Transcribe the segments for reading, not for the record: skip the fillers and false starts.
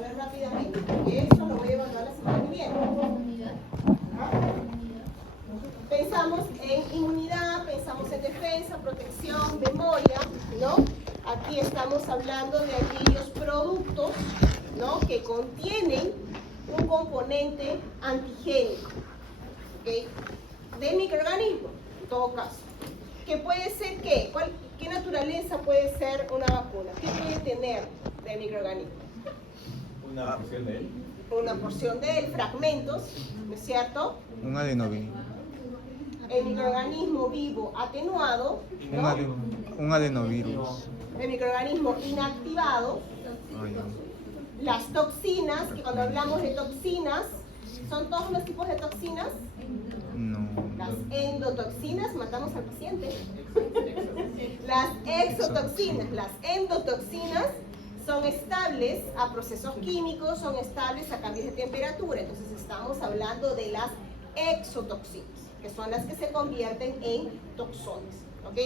A ver rápidamente, porque eso lo voy a evaluar la semana que viene. ¿Ah? Pensamos en inmunidad, pensamos en defensa, protección, memoria, ¿no? Aquí estamos hablando de aquellos productos, ¿no?, que contienen un componente antigénico, ¿ok?, de microorganismo, en todo caso. ¿Qué puede ser qué? ¿Qué naturaleza puede ser una vacuna? ¿Qué puede tener de microorganismo? Una porción de él. Una porción de él, fragmentos, ¿no es cierto? Un adenovirus. El microorganismo vivo atenuado, ¿no? Un adenovirus. El microorganismo inactivado, Ay, las toxinas, que cuando hablamos de toxinas, ¿son todos los tipos de toxinas? no. Las endotoxinas, matamos al paciente. Las exotoxinas, las endotoxinas son estables a procesos químicos, son estables a cambios de temperatura. Entonces estamos hablando de las exotoxinas, que son las que se convierten en toxones, ¿ok?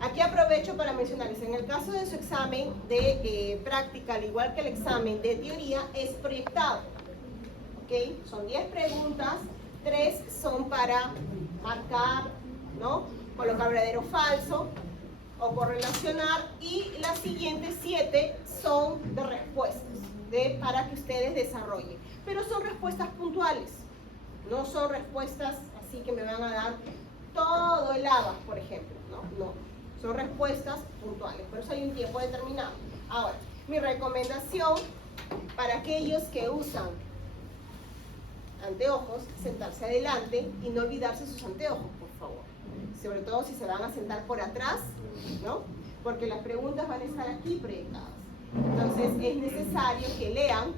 Aquí aprovecho para mencionarles, en el caso de su examen de práctica, al igual que el examen de teoría, es proyectado, ¿ok? Son 10 preguntas, 3 son para marcar, ¿no?, colocar verdadero o falso, o correlacionar, y las siguientes 7 son de respuestas, para que ustedes desarrollen. Pero son respuestas puntuales, no son respuestas así que me van a dar todo el ABA, por ejemplo, no, son respuestas puntuales, por eso hay un tiempo determinado. Ahora, mi recomendación para aquellos que usan anteojos, sentarse adelante y no olvidarse sus anteojos, por favor, sobre todo si se van a sentar por atrás, ¿no?, porque las preguntas van a estar aquí proyectadas. Entonces es necesario que lean,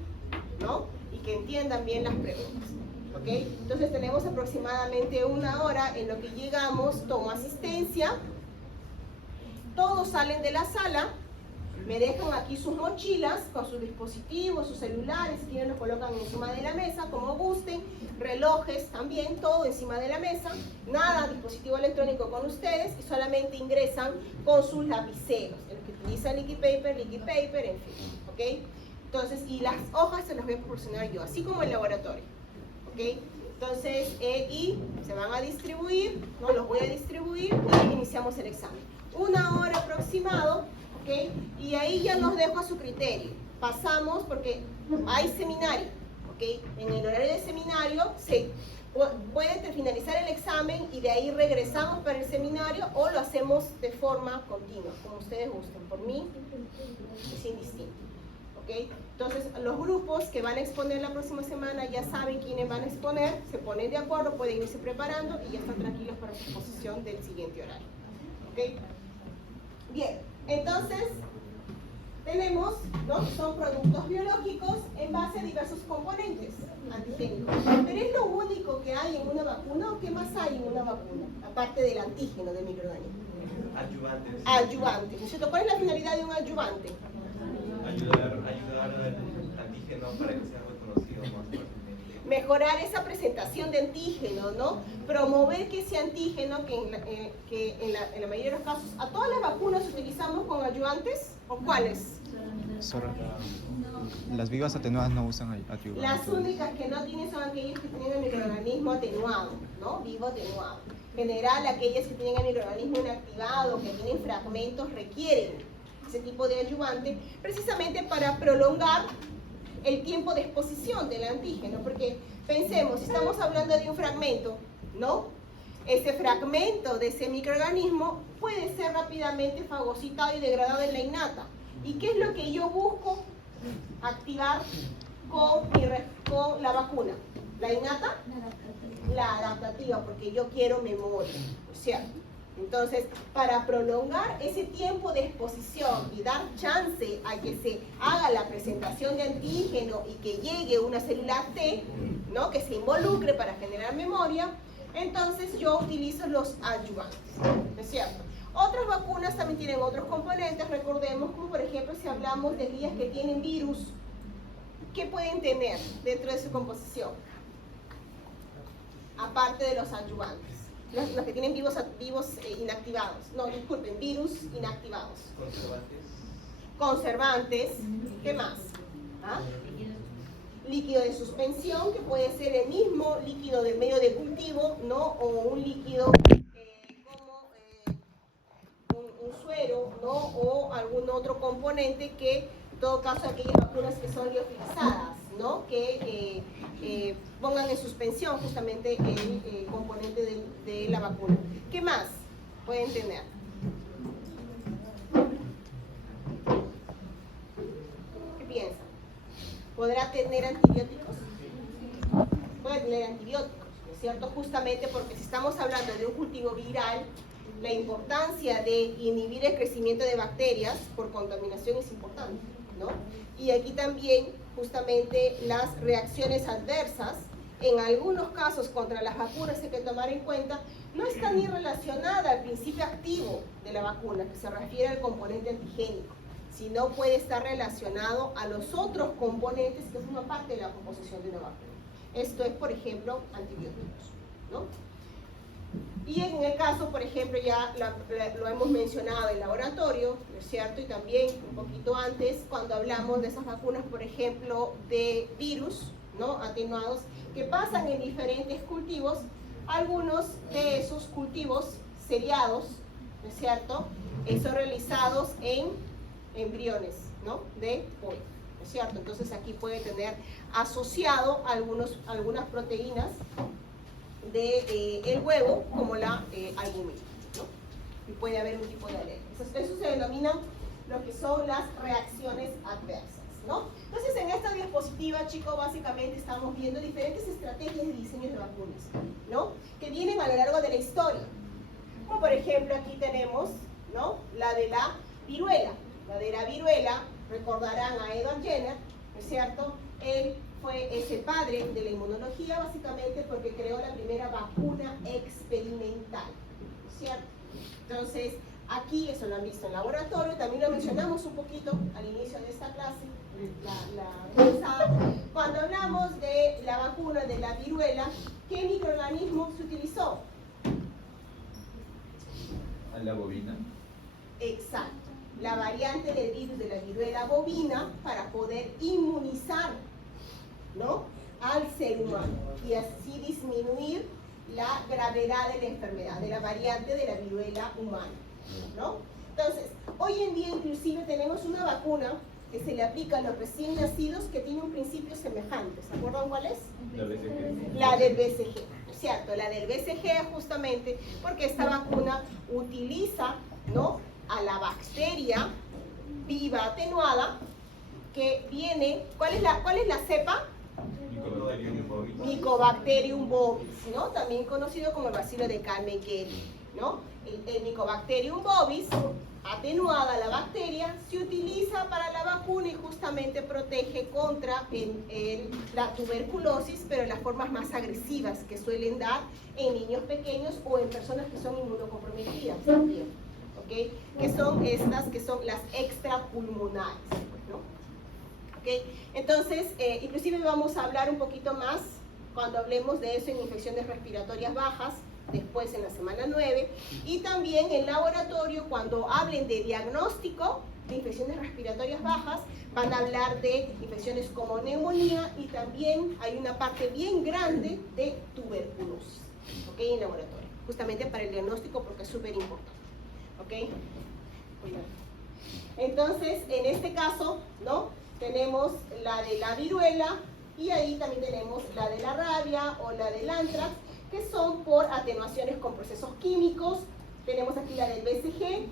¿no?, y que entiendan bien las preguntas. ¿Ok? Entonces tenemos aproximadamente 1 hora en lo que llegamos, tomo asistencia, todos salen de la sala, me dejan aquí sus mochilas con sus dispositivos, sus celulares, si quieren los colocan encima de la mesa, como gusten, relojes también, todo encima de la mesa, nada dispositivo electrónico con ustedes, y solamente ingresan con sus lapiceros, en los que utilizan liquid paper, en fin, ¿ok? Entonces, y las hojas se las voy a proporcionar yo, así como el laboratorio. ¿Ok? Entonces, y se van a distribuir, ¿no?, los voy a distribuir y iniciamos el examen. 1 hora aproximado, ¿ok? Y ahí ya los dejo a su criterio. Pasamos porque hay seminario, ¿ok? En el horario de seminario se puede finalizar el examen y de ahí regresamos para el seminario, o lo hacemos de forma continua, como ustedes gusten. Por mí es indistinto. ¿Okay? Entonces, los grupos que van a exponer la próxima semana ya saben quiénes van a exponer, se ponen de acuerdo, pueden irse preparando y ya están tranquilos para su exposición del siguiente horario. ¿Okay? Bien, entonces tenemos, ¿no?, son productos biológicos en base a diversos componentes antigénicos. Pero ¿es lo único que hay en una vacuna, o qué más hay en una vacuna? Aparte del antígeno del microorganismo. Ayudantes. Ayudantes, ¿no es cierto? ¿Cuál es la finalidad de un ayudante? Ayudar al antígeno para que sea reconocido más fácilmente. Mejorar esa presentación de antígeno, ¿no? Promover que ese antígeno, que en la mayoría de los casos, ¿a todas las vacunas utilizamos con ayudantes? ¿O cuáles? Las vivas atenuadas no usan ayudantes. Las únicas que no tienen son aquellas que tienen el microorganismo atenuado, ¿no? Vivo atenuado. En general, aquellas que tienen el microorganismo inactivado, que tienen fragmentos, requieren ese tipo de ayudante, precisamente para prolongar el tiempo de exposición del antígeno, porque pensemos, si estamos hablando de un fragmento, ¿no? Ese fragmento de ese microorganismo puede ser rápidamente fagocitado y degradado en la innata. ¿Y qué es lo que yo busco activar con la vacuna? ¿La innata? La adaptativa, porque yo quiero memoria, ¿cierto? Entonces, para prolongar ese tiempo de exposición y dar chance a que se haga la presentación de antígeno y que llegue una célula T, ¿no?, que se involucre para generar memoria, entonces yo utilizo los ayudantes, ¿no es cierto? Otras vacunas también tienen otros componentes, recordemos, como por ejemplo si hablamos de vías que tienen virus, ¿qué pueden tener dentro de su composición? Aparte de los ayudantes. Los que tienen vivos inactivados. No, disculpen, virus inactivados. Conservantes. Conservantes. ¿Qué más? ¿Ah? líquido de suspensión, que puede ser el mismo líquido del medio de cultivo, ¿no? O un líquido como un suero, ¿no? O algún otro componente que, en todo caso, aquellas vacunas que son liofilizadas, ¿no? Que pongan en suspensión justamente el componente de la vacuna. ¿Qué más pueden tener? ¿Qué piensan? ¿Podrá tener antibióticos? Puede tener antibióticos, ¿no es cierto? Justamente porque si estamos hablando de un cultivo viral, la importancia de inhibir el crecimiento de bacterias por contaminación es importante, ¿no? Y aquí también, justamente, las reacciones adversas, en algunos casos contra las vacunas hay que tomar en cuenta, no está ni relacionada al principio activo de la vacuna, que se refiere al componente antigénico, sino puede estar relacionado a los otros componentes que forman parte de la composición de una vacuna. Esto es, por ejemplo, antibióticos, ¿no? Y en el caso, por ejemplo, ya lo hemos mencionado en laboratorio, ¿no es cierto? Y también un poquito antes, cuando hablamos de esas vacunas, por ejemplo, de virus, ¿no? Atenuados, que pasan en diferentes cultivos. Algunos de esos cultivos seriados, ¿no es cierto? Son realizados en embriones, ¿no? De pollo, ¿no es cierto? Entonces aquí puede tener asociado algunas proteínas del huevo, como la albumina, ¿no? Y puede haber un tipo de alergia. Eso se denominan lo que son las reacciones adversas, ¿no? Entonces, en esta diapositiva, chicos, básicamente estamos viendo diferentes estrategias de diseño de vacunas, ¿no? Que vienen a lo largo de la historia. Como por ejemplo, aquí tenemos, ¿no? La de la viruela. La de la viruela, recordarán a Edward Jenner, ¿no es cierto? Él es el padre de la inmunología, básicamente porque creó la primera vacuna experimental, ¿no es cierto? Entonces, aquí, eso lo han visto en laboratorio, también lo mencionamos un poquito al inicio de esta clase, cuando hablamos de la vacuna de la viruela, ¿qué microorganismo se utilizó? ¿A la bovina? Exacto, la variante del virus de la viruela bovina para poder inmunizar, ¿no? Al ser humano y así disminuir la gravedad de la enfermedad, de la variante de la viruela humana, ¿no? Entonces, hoy en día inclusive tenemos una vacuna que se le aplica a los recién nacidos que tiene un principio semejante. ¿Se acuerdan cuál es? La BCG. La del BCG, ¿no es cierto? La del BCG justamente porque esta vacuna utiliza, ¿no? A la bacteria viva atenuada que viene, ¿cuál es la cepa? Mycobacterium bovis, ¿no? También conocido como el bacilo de Calmette-Guerin, ¿no? El Mycobacterium bovis, atenuada la bacteria, se utiliza para la vacuna y justamente protege contra la tuberculosis, pero en las formas más agresivas que suelen dar en niños pequeños o en personas que son inmunocomprometidas también, ¿ok? Que son estas que son las extrapulmonares, ¿no? ¿Okay? Entonces, inclusive vamos a hablar un poquito más cuando hablemos de eso en infecciones respiratorias bajas, después en la semana 9, y también en laboratorio, cuando hablen de diagnóstico de infecciones respiratorias bajas, van a hablar de infecciones como neumonía y también hay una parte bien grande de tuberculosis, ¿ok? En laboratorio, justamente para el diagnóstico porque es súper importante, ¿ok? Entonces, en este caso, ¿no? Tenemos la de la viruela y ahí también tenemos la de la rabia o la del anthrax, que son por atenuaciones con procesos químicos. Tenemos aquí la del BCG,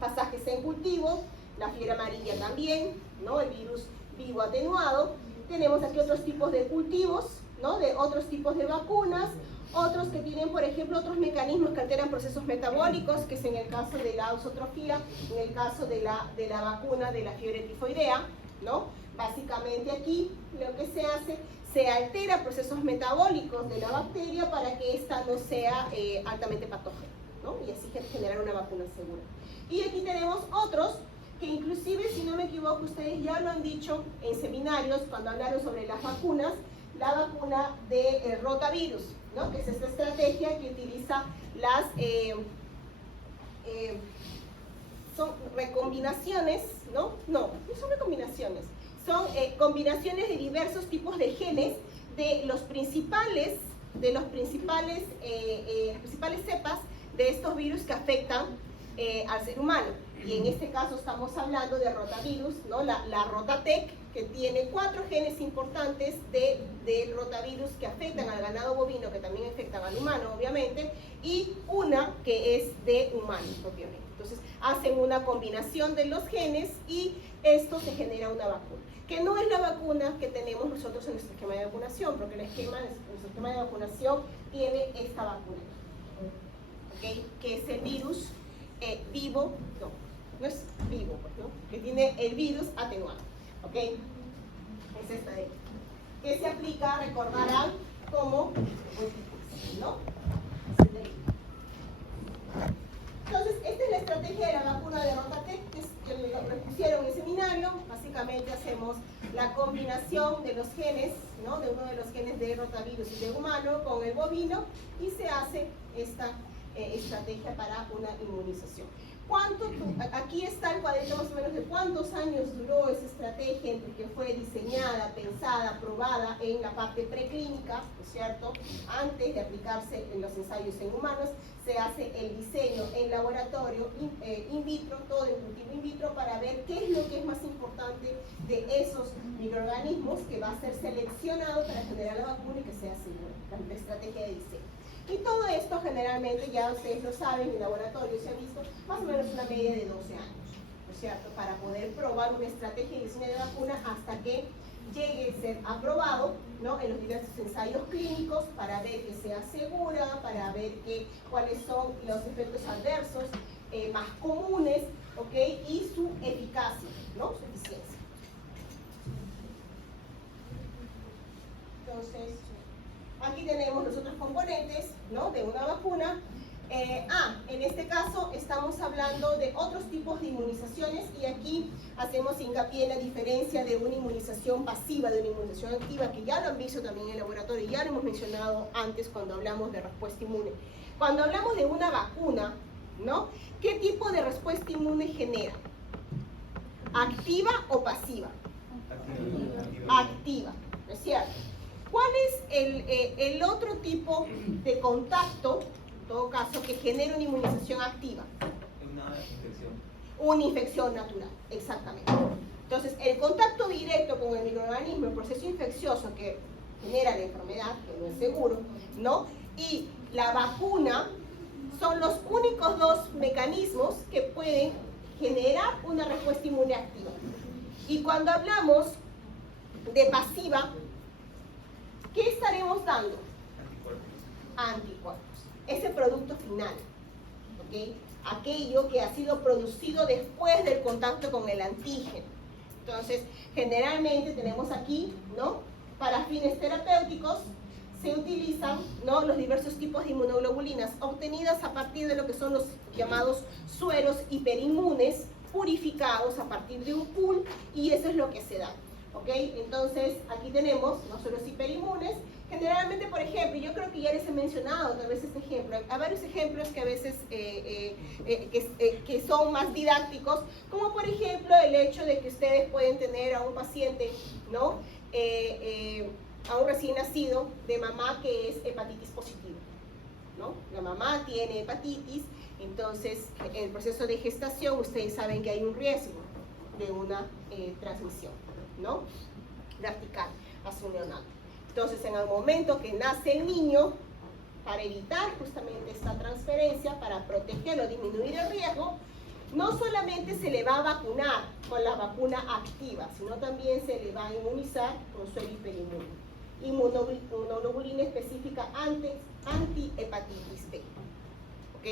pasajes en cultivo, la fiebre amarilla también, ¿no? El virus vivo atenuado. Tenemos aquí otros tipos de cultivos, ¿no? De otros tipos de vacunas, otros que tienen, por ejemplo, otros mecanismos que alteran procesos metabólicos, que es en el caso de la ausotrofía, en el caso de la vacuna de la fiebre tifoidea, ¿no? Básicamente aquí lo que se hace, se altera procesos metabólicos de la bacteria para que ésta no sea altamente patógena, ¿no? Y así generar una vacuna segura. Y aquí tenemos otros que inclusive, si no me equivoco, ustedes ya lo han dicho en seminarios cuando hablaron sobre las vacunas, la vacuna de rotavirus, ¿no? Que es esta estrategia que utiliza las son recombinaciones, ¿no? No son recombinaciones, son combinaciones de diversos tipos de genes de las principales cepas de estos virus que afectan al ser humano. Y en este caso estamos hablando de rotavirus, ¿no? La Rotatec, que tiene 4 genes importantes del rotavirus que afectan al ganado bovino, que también afectan al humano, obviamente, y una que es de humanos, obviamente. Entonces, hacen una combinación de los genes y esto se genera una vacuna, que no es la vacuna que tenemos nosotros en nuestro esquema de vacunación, porque nuestro esquema de vacunación tiene esta vacuna, ¿okay? Que es el virus vivo, no es vivo, pues, ¿no? Que tiene el virus atenuado, ¿ok? Es esta de aquí, que se aplica, recordarán, como, ¿no? Entonces, esta es la estrategia de la vacuna de Rotatec, que lo pusieron en el seminario. Básicamente hacemos la combinación de los genes, ¿no? De uno de los genes de rotavirus y de humano con el bovino, y se hace esta estrategia para una inmunización. Aquí está el cuadrito más o menos de cuántos años duró esa estrategia entre que fue diseñada, pensada, aprobada en la parte preclínica, ¿no es cierto? Antes de aplicarse en los ensayos en humanos, se hace el diseño en laboratorio, in vitro, todo en cultivo in vitro, para ver qué es lo que es más importante de esos microorganismos que va a ser seleccionado para generar la vacuna y que sea segura, la estrategia de diseño. Y todo esto generalmente, ya ustedes lo saben, en laboratorio se ha visto más o menos una media de 12 años, ¿no es cierto? Para poder probar una estrategia de diseño de vacuna hasta que llegue a ser aprobado, ¿no? En los diversos ensayos clínicos, para ver que sea segura, para ver cuáles son los efectos adversos más comunes, ¿ok? Y su eficacia, ¿no? Su eficiencia. Entonces, aquí tenemos los otros componentes, ¿no? De una vacuna. En este caso estamos hablando de otros tipos de inmunizaciones, y aquí hacemos hincapié en la diferencia de una inmunización pasiva de una inmunización activa, que ya lo han visto también en el laboratorio, ya lo hemos mencionado antes cuando hablamos de respuesta inmune. Cuando hablamos de una vacuna, ¿no? ¿Qué tipo de respuesta inmune genera? ¿Activa o pasiva? Activa, ¿no es cierto? ¿Cuál es el otro tipo de contacto, en todo caso, que genera una inmunización activa? Una infección. Una infección natural, exactamente. Entonces, el contacto directo con el microorganismo, el proceso infeccioso que genera la enfermedad, que no es seguro, ¿no? Y la vacuna son los únicos 2 mecanismos que pueden generar una respuesta inmune activa. Y cuando hablamos de pasiva, ¿qué estaremos dando? Anticuerpos. Ese producto final, ¿ok? Aquello que ha sido producido después del contacto con el antígeno. Entonces, generalmente tenemos aquí, ¿no? Para fines terapéuticos se utilizan, ¿no? Los diversos tipos de inmunoglobulinas obtenidas a partir de lo que son los llamados sueros hiperinmunes, purificados a partir de un pool, y eso es lo que se da. ¿Ok? Entonces, aquí tenemos los sueros hiperinmunes. Generalmente, por ejemplo, yo creo que ya les he mencionado tal vez este ejemplo. Hay varios ejemplos que a veces que son más didácticos, como por ejemplo el hecho de que ustedes pueden tener a un paciente, ¿no? A un recién nacido de mamá que es hepatitis positiva, ¿no? La mamá tiene hepatitis, entonces en el proceso de gestación ustedes saben que hay un riesgo de una transmisión, ¿no? Vertical hacia un neonato. Entonces, en el momento que nace el niño, para evitar justamente esta transferencia, para protegerlo, disminuir el riesgo, no solamente se le va a vacunar con la vacuna activa, sino también se le va a inmunizar con suero hiperinmune, inmunoglobulina específica anti-hepatitis B. ¿Ok?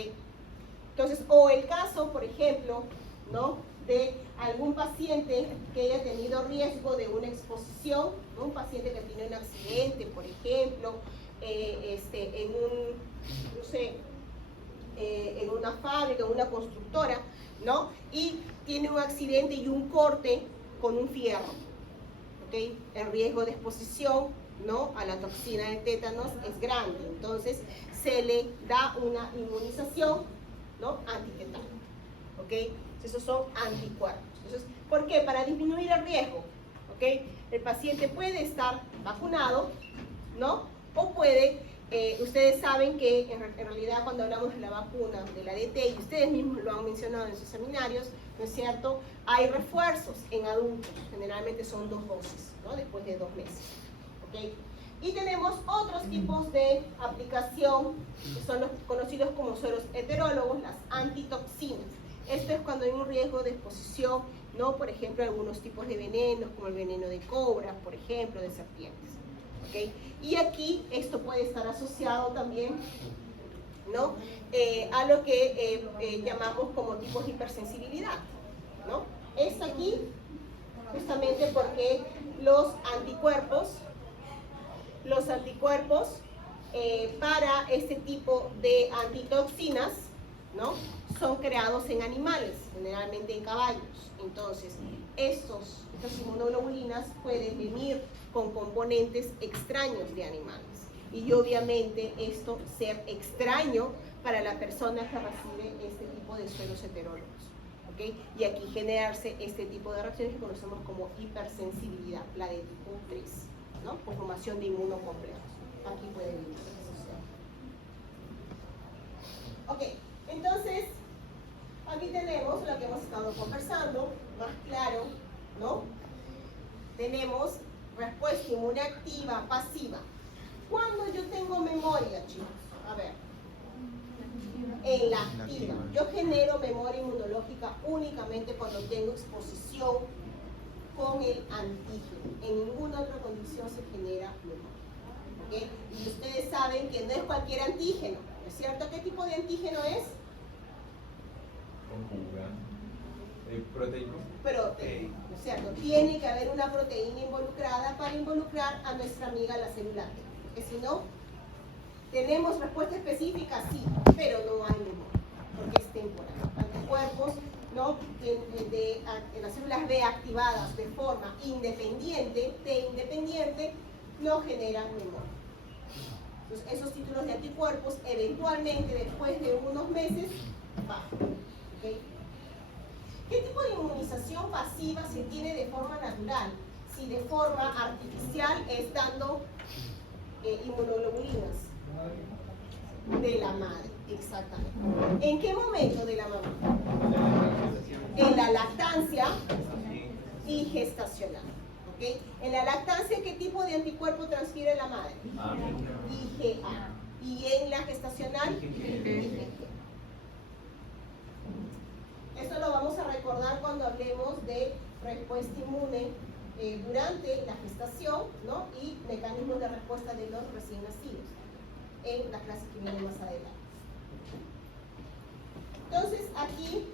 Entonces, o el caso, por ejemplo, ¿no? De algún paciente que haya tenido riesgo de una exposición, ¿no? Un paciente que tiene un accidente, por ejemplo, en una fábrica, en una constructora, ¿no? Y tiene un accidente y un corte con un fierro, ¿ok? El riesgo de exposición, ¿no? A la toxina de tétanos es grande, entonces se le da una inmunización, ¿no? Antitetano, ¿ok? Esos son anticuerpos. Entonces, ¿por qué? Para disminuir el riesgo, ¿ok? El paciente puede estar vacunado, ¿no? O puede, ustedes saben que en realidad cuando hablamos de la vacuna, de la DT, y ustedes mismos lo han mencionado en sus seminarios, ¿no es cierto? Hay refuerzos en adultos, generalmente son 2 dosis, ¿no? Después de 2 meses, ¿ok? Y tenemos otros tipos de aplicación, que son los conocidos como sueros heterólogos, las antitoxinas. Esto es cuando hay un riesgo de exposición, ¿no? Por ejemplo, a algunos tipos de venenos, como el veneno de cobras, por ejemplo, de serpientes, ¿ok? Y aquí esto puede estar asociado también, ¿no? A lo que llamamos como tipos de hipersensibilidad, ¿no? Esto aquí, justamente porque los anticuerpos para este tipo de antitoxinas, ¿no? Son creados en animales, generalmente en caballos. Entonces, estas inmunoglobulinas pueden venir con componentes extraños de animales. Y obviamente esto ser extraño para la persona que recibe este tipo de sueros heterólogos, ¿ok? Y aquí generarse este tipo de reacciones que conocemos como hipersensibilidad, la de tipo 3, ¿no? Por formación de inmunocomplejos. Aquí puede venir. Ok, entonces, aquí tenemos lo que hemos estado conversando, más claro, ¿no? Tenemos respuesta inmune activa, pasiva. ¿Cuándo yo tengo memoria, chicos? A ver. En la activa. Yo genero memoria inmunológica únicamente cuando tengo exposición con el antígeno. En ninguna otra condición se genera memoria, ¿ok? Y ustedes saben que no es cualquier antígeno, ¿no es cierto? ¿Qué tipo de antígeno es? Conjuga. ¿Proteico? Proteína, ¿no es cierto? Tiene que haber una proteína involucrada para involucrar a nuestra amiga la célula T. Porque si no, tenemos respuesta específica, sí, pero no hay memoria, porque es temporal. Anticuerpos, ¿no? En las células B activadas de forma independiente, T independiente, no generan memoria. Entonces, esos títulos de anticuerpos, eventualmente, después de unos meses, bajan. ¿Okay? ¿Qué tipo de inmunización pasiva se tiene de forma natural? Si de forma artificial es dando inmunoglobulinas de la madre, exactamente. ¿En qué momento de la mamá? En la lactancia y gestacional. ¿Okay? En la lactancia, ¿qué tipo de anticuerpo transfiere la madre? IgA. Y en la gestacional, IgG. Esto lo vamos a recordar cuando hablemos de respuesta inmune durante la gestación, ¿no? Y mecanismos de respuesta de los recién nacidos, en la clase que viene más adelante. Entonces, aquí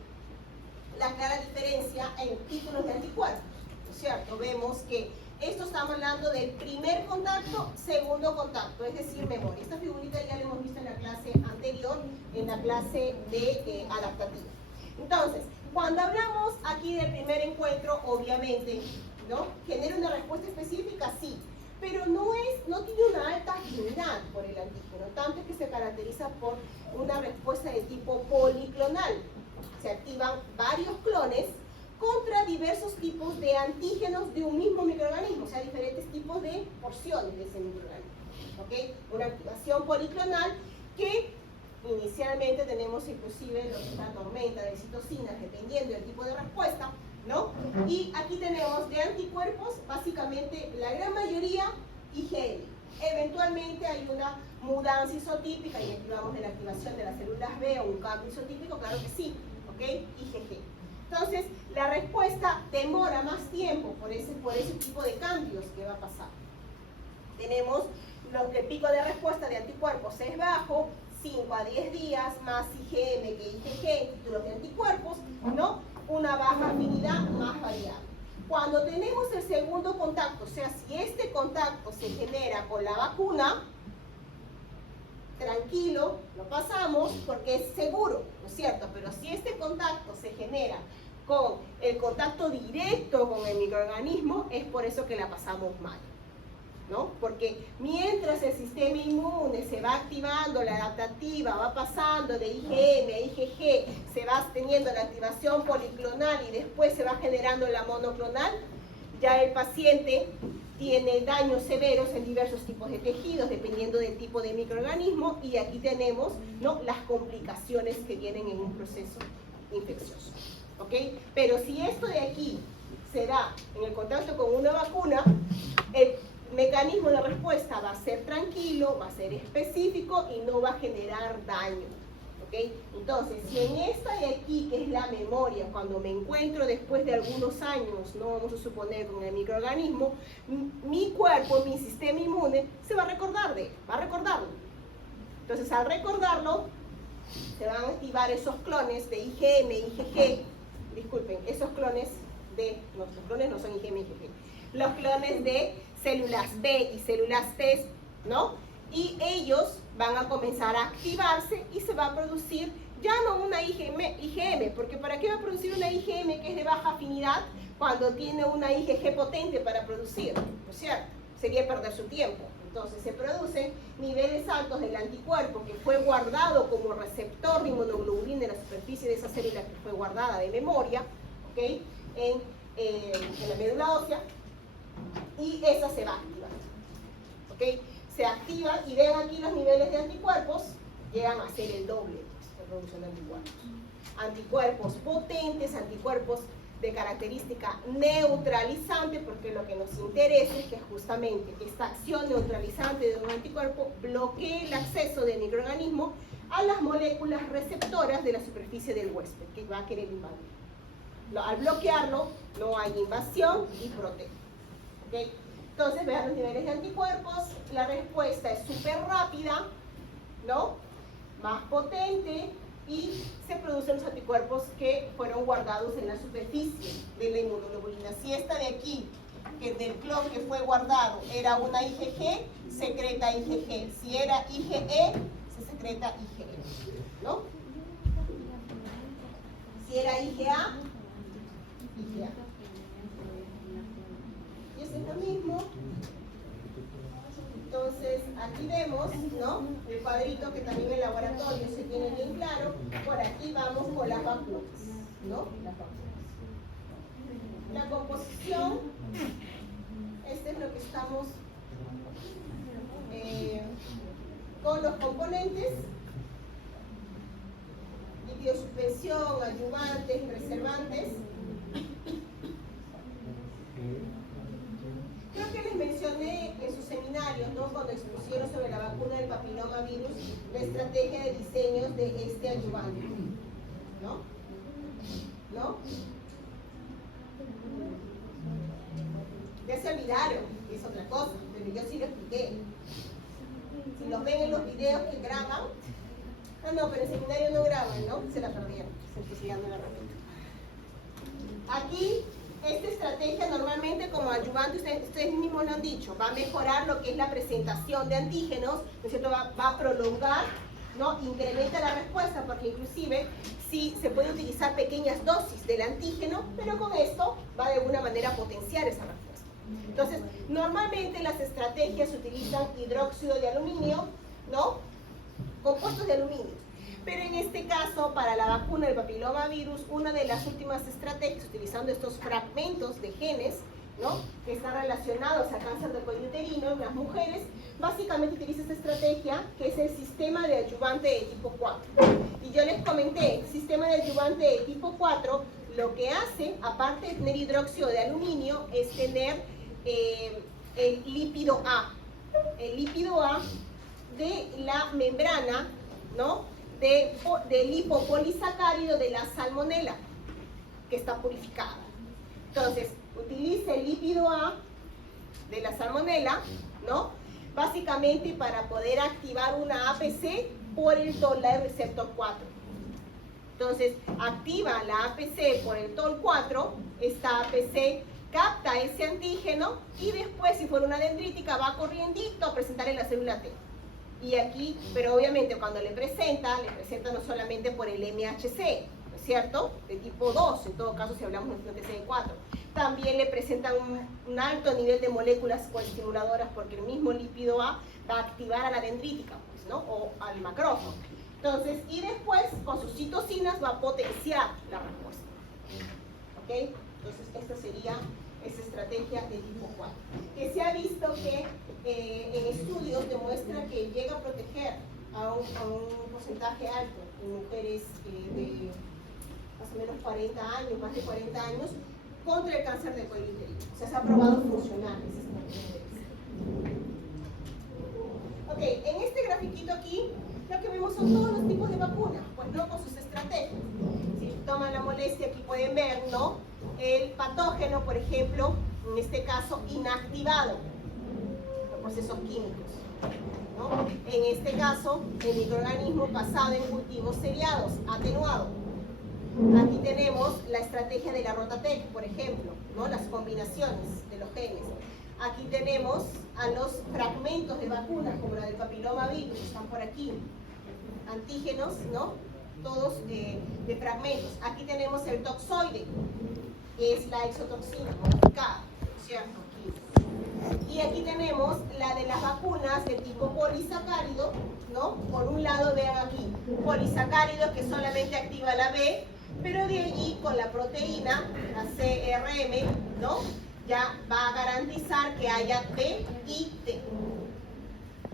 la clara diferencia en títulos de anticuerpos, ¿no es cierto? Vemos que esto estamos hablando del primer contacto, segundo contacto, es decir, memoria. Esta figurita ya la hemos visto en la clase anterior, en la clase de adaptativa. Entonces, cuando hablamos aquí del primer encuentro, obviamente, ¿no? ¿Genera una respuesta específica? Sí, pero no tiene una alta afinidad por el antígeno, tanto es que se caracteriza por una respuesta de tipo policlonal. Se activan varios clones contra diversos tipos de antígenos de un mismo microorganismo, o sea, diferentes tipos de porciones de ese microorganismo. ¿Okay? Una activación policlonal que inicialmente tenemos inclusive lo que es la tormenta de citocinas, dependiendo del tipo de respuesta, ¿no? Y aquí tenemos de anticuerpos, básicamente la gran mayoría IgM. Eventualmente hay una mudanza isotípica y aquí vamos de la activación de las células B o un cambio isotípico, claro que sí, ¿ok? IgG. Entonces, la respuesta demora más tiempo por ese tipo de cambios que va a pasar. Tenemos el pico de respuesta de anticuerpos es bajo, 5 a 10 días, más IgM que IgG, títulos de anticuerpos, ¿no? Una baja afinidad más variable. Cuando tenemos el segundo contacto, o sea, si este contacto se genera con la vacuna, tranquilo, lo pasamos porque es seguro, ¿no es cierto? Pero si este contacto se genera con el contacto directo con el microorganismo, es por eso que la pasamos mal, ¿no? Porque mientras el sistema inmune se va activando, la adaptativa va pasando de IgM a IgG, se va teniendo la activación policlonal y después se va generando la monoclonal, ya el paciente tiene daños severos en diversos tipos de tejidos, dependiendo del tipo de microorganismo, y aquí tenemos, ¿no?, las complicaciones que vienen en un proceso infeccioso. ¿Ok? Pero si esto de aquí se da en el contacto con una vacuna, el mecanismo de respuesta va a ser tranquilo, va a ser específico y no va a generar daño. ¿Ok? Entonces, si en esta de aquí, que es la memoria, cuando me encuentro después de algunos años, no vamos a suponer con el microorganismo, mi cuerpo, mi sistema inmune, se va a recordar de él, va a recordarlo. Entonces, al recordarlo, se van a activar esos clones de IgM, IgG, disculpen, esos clones de, no, los clones no son IgM, IgG, los clones de células B y células T, ¿no? Y ellos van a comenzar a activarse y se va a producir ya no una IgM, porque ¿para qué va a producir una IgM que es de baja afinidad cuando tiene una IgG potente para producir? ¿No es cierto? Sería perder su tiempo. Entonces se producen niveles altos del anticuerpo que fue guardado como receptor de inmunoglobulina en la superficie de esa célula que fue guardada de memoria, ¿okay?, en la médula ósea, y esa se va a activar. ¿Okay? Se activa y ven aquí los niveles de anticuerpos, llegan a ser el doble de producción de anticuerpos. Anticuerpos potentes, anticuerpos de característica neutralizante, porque lo que nos interesa es que justamente esta acción neutralizante de un anticuerpo bloquee el acceso del microorganismo a las moléculas receptoras de la superficie del huésped, que va a querer invadir. Al bloquearlo, no hay invasión y protege. ¿Okay? Entonces, vean los niveles de anticuerpos, la respuesta es súper rápida, ¿no?, más potente, y se producen los anticuerpos que fueron guardados en la superficie de la inmunoglobulina. Si esta de aquí, que del clon que fue guardado, era una IgG, secreta IgG. Si era IgE, se secreta IgE, ¿no? Si era IgA, IgA. Y ese es lo mismo. Entonces, aquí vemos, ¿no?, el cuadrito que también en el laboratorio se tiene bien claro. Por aquí vamos con las vacunas, ¿no? Las vacunas. La composición, este es lo que estamos con los componentes: líquido suspensión, adyuvantes, preservantes. Creo que les mencioné en sus seminarios, ¿no?, cuando expusieron sobre la vacuna del papilomavirus, la estrategia de diseños de este ayudante, ¿no? ¿No? Ya se olvidaron, es otra cosa, pero yo sí lo expliqué. Si los ven en los videos que graban, no, pero en seminario no graban, ¿no? Se la perdieron, entonces ya no la repito. Aquí, esta estrategia normalmente como ayudante, ustedes mismos lo han dicho, va a mejorar lo que es la presentación de antígenos, ¿no es cierto? Va a prolongar, ¿no?, incrementa la respuesta, porque inclusive sí se puede utilizar pequeñas dosis del antígeno, pero con esto va de alguna manera a potenciar esa respuesta. Entonces, normalmente las estrategias utilizan hidróxido de aluminio, ¿no?, compuestos de aluminio. Pero en este caso, para la vacuna del papilomavirus, una de las últimas estrategias, utilizando estos fragmentos de genes, ¿no?, que están relacionados al cáncer del cuello uterino en las mujeres, básicamente utiliza esta estrategia, que es el sistema de adyuvante de tipo 4. Y yo les comenté, el sistema de adyuvante de tipo 4, lo que hace, aparte de tener hidróxido de aluminio, es tener el lípido A. El lípido A de la membrana, ¿no?, de lipopolisacárido de la salmonela, que está purificada. Entonces, utiliza el lípido A de la salmonela, ¿no?, básicamente para poder activar una APC por el Toll-like receptor 4. Entonces, activa la APC por el TOL4, esta APC capta ese antígeno y después, si fuera una dendrítica, va corriendito a presentar en la célula T. Y aquí, pero obviamente cuando le presenta no solamente por el MHC, ¿no es cierto?, de tipo 2, en todo caso si hablamos de un TCD4. También le presenta un alto nivel de moléculas coestimuladoras, porque el mismo lípido A va a activar a la dendrítica, pues, ¿no?, o al macrófago. Entonces, y después con sus citocinas va a potenciar la respuesta. ¿Ok? Entonces, esta sería es estrategia de tipo 4, que se ha visto que en estudios demuestra que llega a proteger a un porcentaje alto en mujeres de más o menos 40 años, más de 40 años, contra el cáncer de cuello uterino. O sea, se ha probado funcional esa estrategia. Ok, en este grafiquito aquí, lo que vemos son todos los tipos de vacunas, pues no con sus estrategias. Si toman la molestia, aquí pueden ver, ¿no? El patógeno, por ejemplo, en este caso, inactivado por procesos químicos, ¿no? En este caso, el microorganismo pasado en cultivos seriados, atenuado. Aquí tenemos la estrategia de la Rotatec, por ejemplo, ¿no? Las combinaciones de los genes. Aquí tenemos a los fragmentos de vacunas, como la del papiloma virus, están por aquí. Antígenos, ¿no? Todos de fragmentos. Aquí tenemos el toxoide, que es la exotoxina modificada, ¿cierto? Aquí. Y aquí tenemos la de las vacunas de tipo polisacárido, ¿no? Por un lado, vean aquí, polisacárido que solamente activa la B, pero de allí con la proteína, la CRM, ¿no? Ya va a garantizar que haya B y T.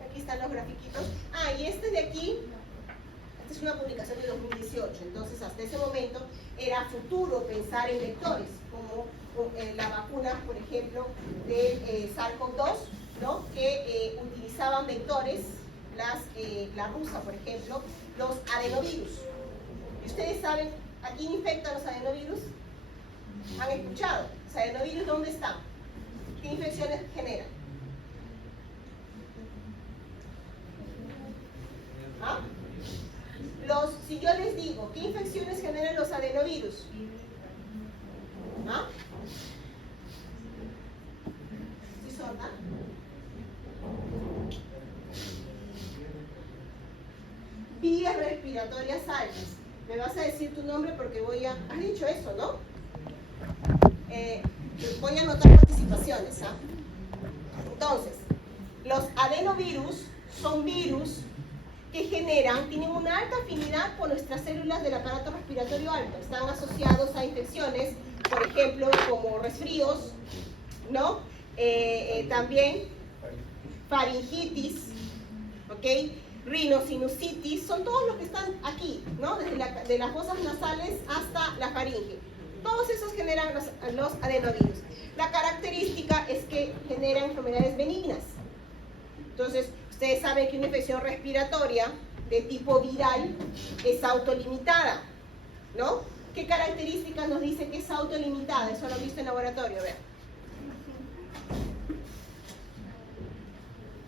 Aquí están los grafiquitos. Ah, y este de aquí, esta es una publicación de 2018, entonces hasta ese momento era futuro pensar en vectores, como la vacuna, por ejemplo, de SARS-CoV-2, ¿no? Que utilizaban vectores, la rusa, por ejemplo, los adenovirus. Y ustedes saben, ¿a quién infectan los adenovirus? ¿Han escuchado? ¿Los adenovirus dónde están? ¿Qué infecciones generan? ¿Ah? Si yo les digo, ¿qué infecciones generan los adenovirus? ¿Ah? ¿Sí sorda? Vías respiratorias altas. Me vas a decir tu nombre porque has dicho eso, ¿no? Voy a anotar participaciones, ¿ah? Entonces, los adenovirus son virus que tienen una alta afinidad con nuestras células del aparato respiratorio alto. Están asociados a infecciones, por ejemplo, como resfríos, ¿no? También faringitis, ¿ok? Rinosinusitis, son todos los que están aquí, ¿no? Desde de las fosas nasales hasta la faringe. Todos esos generan los adenovirus. La característica es que generan enfermedades benignas. Entonces, ustedes saben que una infección respiratoria de tipo viral es autolimitada, ¿no? ¿Qué características nos dice que es autolimitada? Eso lo han visto en laboratorio, vean.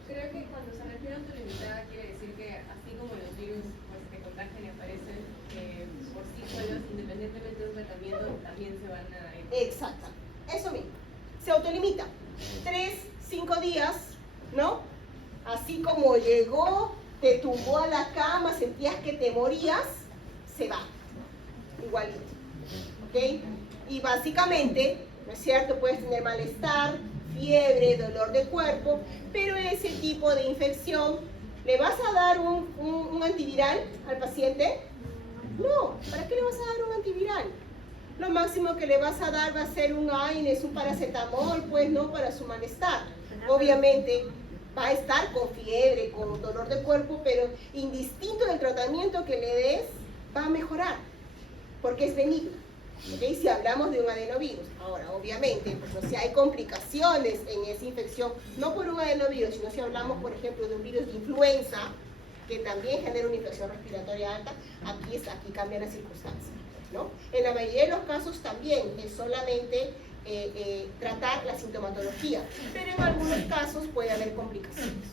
Creo que cuando se refiere a autolimitada quiere decir que así como los virus pues, que contagian y aparecen por sí solos, independientemente de un tratamiento, también se van a ir. Exacto, eso mismo. Se autolimita. 3, 5 días, ¿no? Así como llegó, te tumbó a la cama, sentías que te morías, se va. Igualito. ¿Ok? Y básicamente, ¿no es cierto? Puedes tener malestar, fiebre, dolor de cuerpo, pero ese tipo de infección, ¿le vas a dar un antiviral al paciente? No, ¿para qué le vas a dar un antiviral? Lo máximo que le vas a dar va a ser un AINES, un paracetamol, pues no, para su malestar. Obviamente va a estar con fiebre, con dolor de cuerpo, pero indistinto del tratamiento que le des, va a mejorar, porque es benigno. ¿Okay? Si hablamos de un adenovirus. Ahora, obviamente, pues, si hay complicaciones en esa infección, no por un adenovirus, sino si hablamos, por ejemplo, de un virus de influenza, que también genera una infección respiratoria alta, aquí cambian las circunstancias, ¿no? En la mayoría de los casos también es solamente tratar la sintomatología, pero en algunos casos puede haber complicaciones,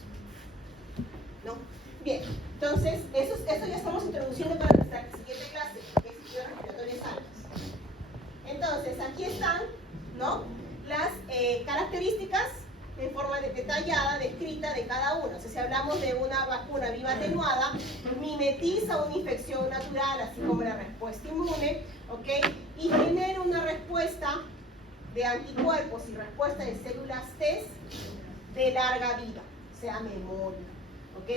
¿no? Bien, entonces, eso ya estamos introduciendo para nuestra siguiente clase, que es infecciones respiratorias altas. Entonces, aquí están, ¿no? Las características en forma detallada, descrita de cada uno. O sea, si hablamos de una vacuna viva atenuada, mimetiza una infección natural, así como la respuesta inmune, ¿ok? Y genera una respuesta de anticuerpos y respuesta de células T de larga vida, o sea, memoria, ¿ok?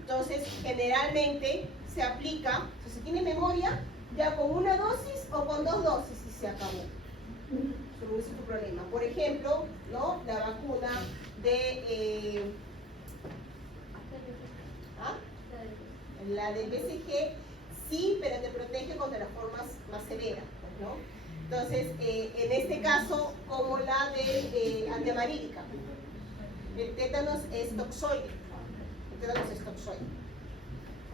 Entonces, generalmente se aplica, si se tiene memoria, ya con una dosis o con 2 dosis y se acabó. soluciona su problema. Por ejemplo, ¿no? La vacuna de la del BCG, sí, pero te protege contra las formas más severas, ¿no? Entonces, en este caso, como la de antiamarílica, el tétanos es toxoide. El tétanos es toxoide.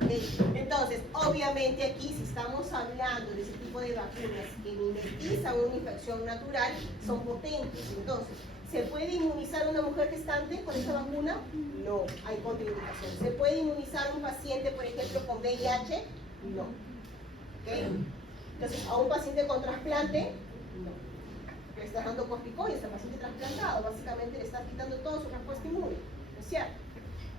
¿Okay? Entonces, obviamente aquí, si estamos hablando de ese tipo de vacunas que mimetizan una infección natural, son potentes. Entonces, ¿se puede inmunizar a una mujer gestante con esta vacuna? No, hay contraindicación. ¿Se puede inmunizar a un paciente, por ejemplo, con VIH? No. ¿Okay? Entonces, a un paciente con trasplante, no. Le estás dando corticoides al paciente trasplantado, básicamente le estás quitando toda su respuesta inmune, ¿no es cierto?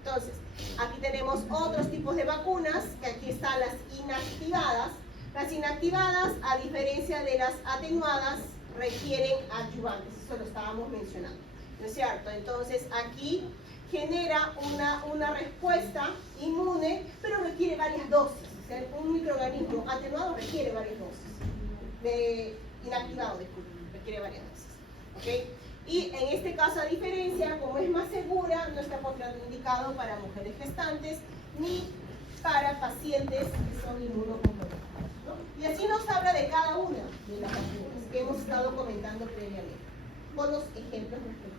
Entonces, aquí tenemos otros tipos de vacunas, que aquí están las inactivadas. Las inactivadas, a diferencia de las atenuadas, requieren adyuvantes, eso lo estábamos mencionando, ¿no es cierto? Entonces, aquí genera una respuesta inmune, pero requiere varias dosis. O sea, un microorganismo atenuado requiere varias dosis. Inactivado, disculpe, requiere varias dosis. ¿Ok? Y en este caso, a diferencia, como es más segura, no está contraindicado para mujeres gestantes ni para pacientes que son inmunocomprometidos, ¿no? Y así nos habla de cada una de las vacunas que hemos estado comentando previamente, con los ejemplos respectivos.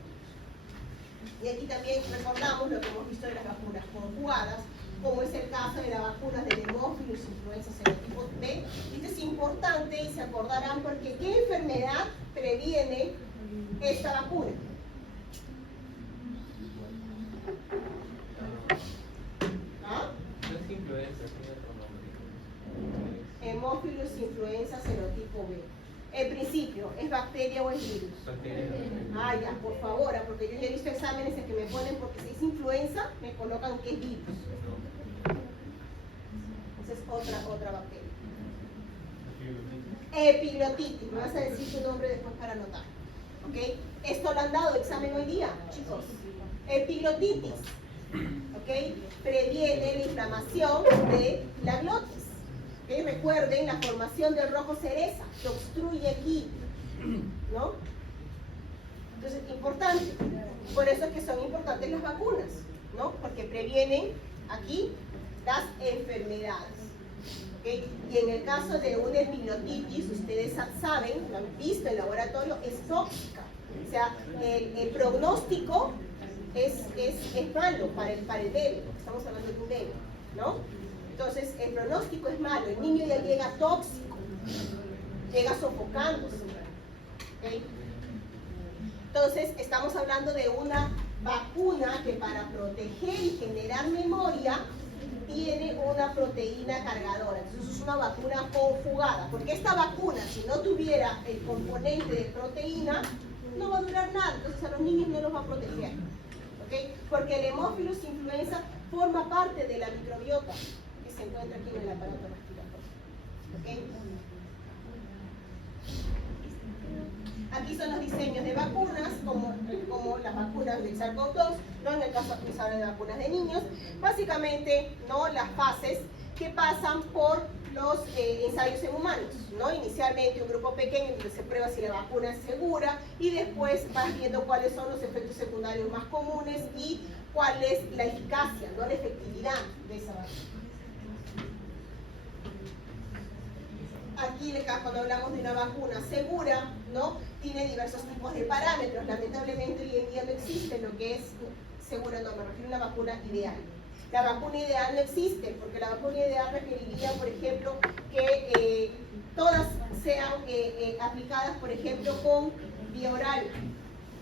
Y aquí también recordamos lo que hemos visto de las vacunas conjugadas, como es el caso de las vacunas de Hemófilos influenza serotipo B. Esto es importante y se acordarán porque ¿qué enfermedad previene esta vacuna? ¿Ah? No es influenza, tiene otro nombre. Hemófilos influenza serotipo B. En principio, ¿es bacteria o es virus? Bacteria. Ah, ya, por favor, porque yo ya he visto exámenes en que me ponen, porque si es influenza, me colocan que es virus. Esa es otra bacteria. Epiglotitis, me vas a decir tu nombre después para anotar. ¿Ok? Esto lo han dado examen hoy día, chicos. Epiglotitis, ¿ok? Previene la inflamación de la glotis. ¿Okay? Recuerden la formación del rojo cereza, que obstruye aquí, ¿no? Entonces, importante. Por eso es que son importantes las vacunas, ¿no? Porque previenen aquí las enfermedades. ¿Okay? Y en el caso de una epiglotitis, ustedes saben, lo han visto en laboratorio, es tóxica. O sea, el pronóstico es malo para el bebé, porque estamos hablando de un bebé, ¿no? Entonces, el pronóstico es malo, el niño ya llega tóxico, llega sofocándose. ¿Okay? Entonces, estamos hablando de una vacuna que para proteger y generar memoria tiene una proteína cargadora. Entonces, es una vacuna conjugada, porque esta vacuna, si no tuviera el componente de proteína, no va a durar nada, entonces a los niños no los va a proteger. ¿Okay? Porque el Hemófilos influenza forma parte de la microbiota que se encuentra aquí en el aparato respiratorio. ¿Okay? Aquí son los diseños de vacunas, como las vacunas del SARS-CoV-2, ¿no? En el caso que se habla de vacunas de niños, básicamente, ¿no? Las fases que pasan por los ensayos en humanos, ¿no? Inicialmente un grupo pequeño donde se prueba si la vacuna es segura y después vas viendo cuáles son los efectos secundarios más comunes y cuál es la eficacia, ¿no? La efectividad de esa vacuna. Aquí cuando hablamos de una vacuna segura, ¿no? Tiene diversos tipos de parámetros. Lamentablemente hoy en día no existe lo que es segura, no, me refiero a una vacuna ideal. La vacuna ideal no existe, porque la vacuna ideal requeriría, por ejemplo, que todas sean aplicadas, por ejemplo, con vía oral,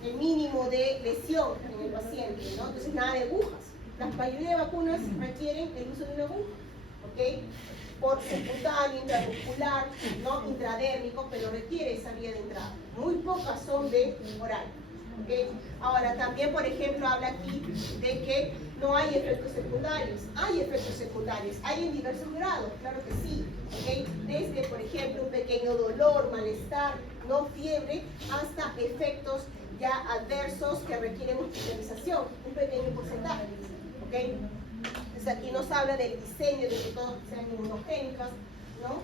el mínimo de lesión en el paciente, ¿no? Entonces nada de agujas. La mayoría de vacunas requieren el uso de una aguja, ¿ok? Por subcutáneo, intramuscular, ¿no? Intradérmico, pero requiere esa vía de entrada. Muy pocas son de oral. ¿Okay? Ahora, también, por ejemplo, habla aquí de que no hay efectos secundarios. Hay efectos secundarios, hay en diversos grados, claro que sí. ¿Okay? Desde, por ejemplo, un pequeño dolor, malestar, no fiebre, hasta efectos ya adversos que requieren hospitalización, un pequeño porcentaje. ¿Okay? Entonces aquí nos habla del diseño de que todas sean inmunogénicas, ¿no?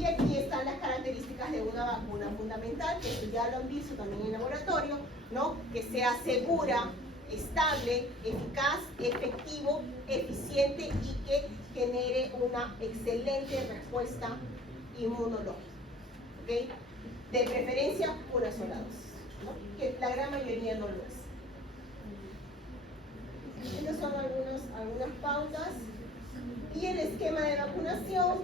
Y aquí están las características de una vacuna fundamental, que ya lo han visto también en laboratorio, ¿no? Que sea segura, estable, eficaz, efectivo, eficiente y que genere una excelente respuesta inmunológica. ¿Okay? De preferencia, una sola dosis, ¿no? Que la gran mayoría no lo es. Estas son algunas pautas. Y el esquema de vacunación,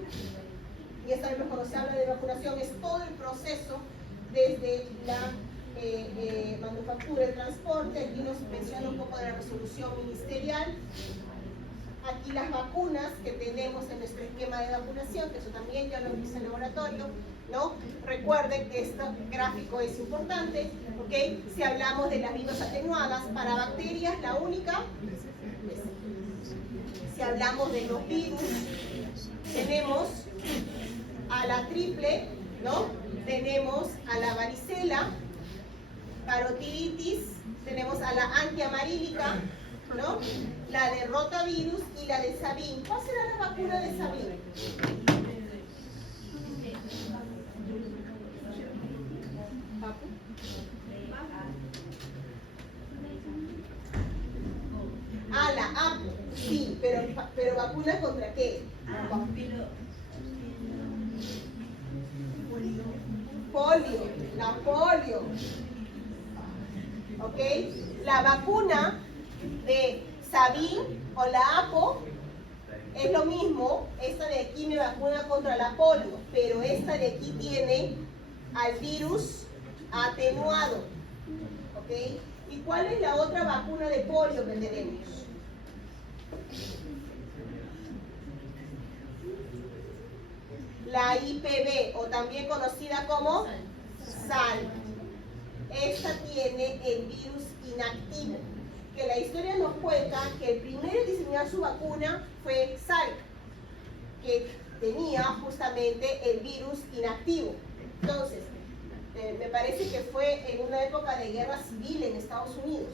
ya sabemos cuando se habla de vacunación es todo el proceso desde la manufactura, el transporte. Aquí nos menciona un poco de la resolución ministerial. Aquí las vacunas que tenemos en nuestro esquema de vacunación, que eso también ya lo hemos visto en el laboratorio, ¿no? Recuerden que este gráfico es importante, ¿ok? Si hablamos de las vivas atenuadas, para bacterias la única, si hablamos de los virus, tenemos a la triple, ¿no? Tenemos a la varicela, parotiditis, tenemos a la antiamarílica, ¿no? La de rotavirus y la de Sabin. ¿Cuál será la vacuna de Sabin? Ah, la APO, sí, pero ¿vacuna contra qué? Polio, la polio. ¿Ok? La vacuna de Sabin o la APO es lo mismo. Esta de aquí me vacuna contra la polio, pero esta de aquí tiene al virus atenuado. ¿Ok? ¿Y cuál es la otra vacuna de polio que tenemos? La IPV, o también conocida como SAL. Esta tiene el virus inactivo, que la historia nos cuenta que el primero en diseñar su vacuna fue SAL, que tenía justamente el virus inactivo. Entonces, me parece que fue en una época de guerra civil en Estados Unidos.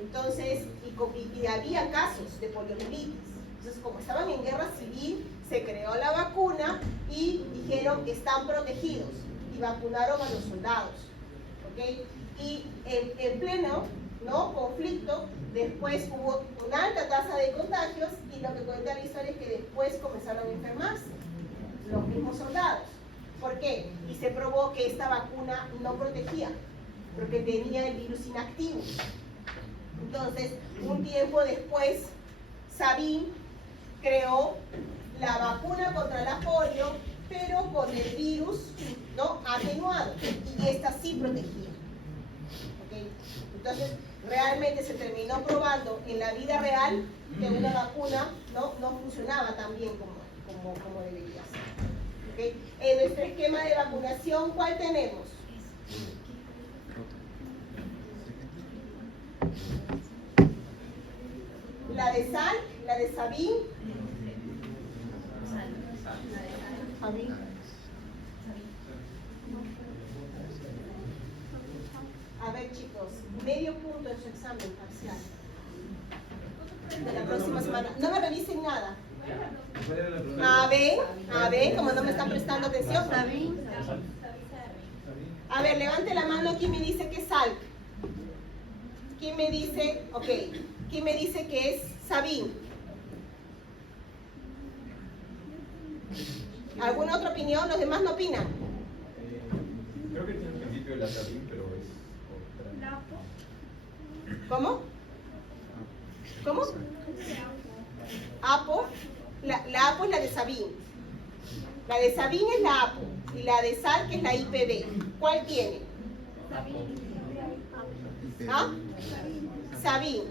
Entonces, y había casos de poliomielitis. Entonces, como estaban en guerra civil, se creó la vacuna y dijeron que están protegidos y vacunaron a los soldados. ¿Okay? Y en pleno, ¿no?, conflicto, después hubo una alta tasa de contagios y lo que cuenta la historia es que después comenzaron a enfermarse los mismos soldados. ¿Por qué? Y se probó que esta vacuna no protegía, porque tenía el virus inactivo. Entonces, un tiempo después, Sabin creó la vacuna contra la polio, pero con el virus, ¿no?, atenuado, y esta sí protegía. ¿Okay? Entonces, realmente se terminó probando en la vida real que una vacuna no funcionaba tan bien como debería ser. ¿Okay? En nuestro esquema de vacunación, ¿cuál tenemos? La de SAL, la de Sabin. Sabin. A ver, chicos, medio punto en su examen parcial de la próxima semana. No me revisen nada. A ver, como no me están prestando atención. A ver, levante la mano. ¿Quién me dice que es SAL? ¿Quién me dice? Ok. ¿Quién me dice que es Sabin? ¿Alguna otra opinión? ¿Los demás no opinan? Creo que tiene el principio de la Sabin, pero es otra. ¿Cómo? ¿Cómo? APO. La APO es la de Sabin. La de Sabin es la APO. Y la de SAL, que es la IPV. ¿Cuál tiene? ¿Ah? Sabin.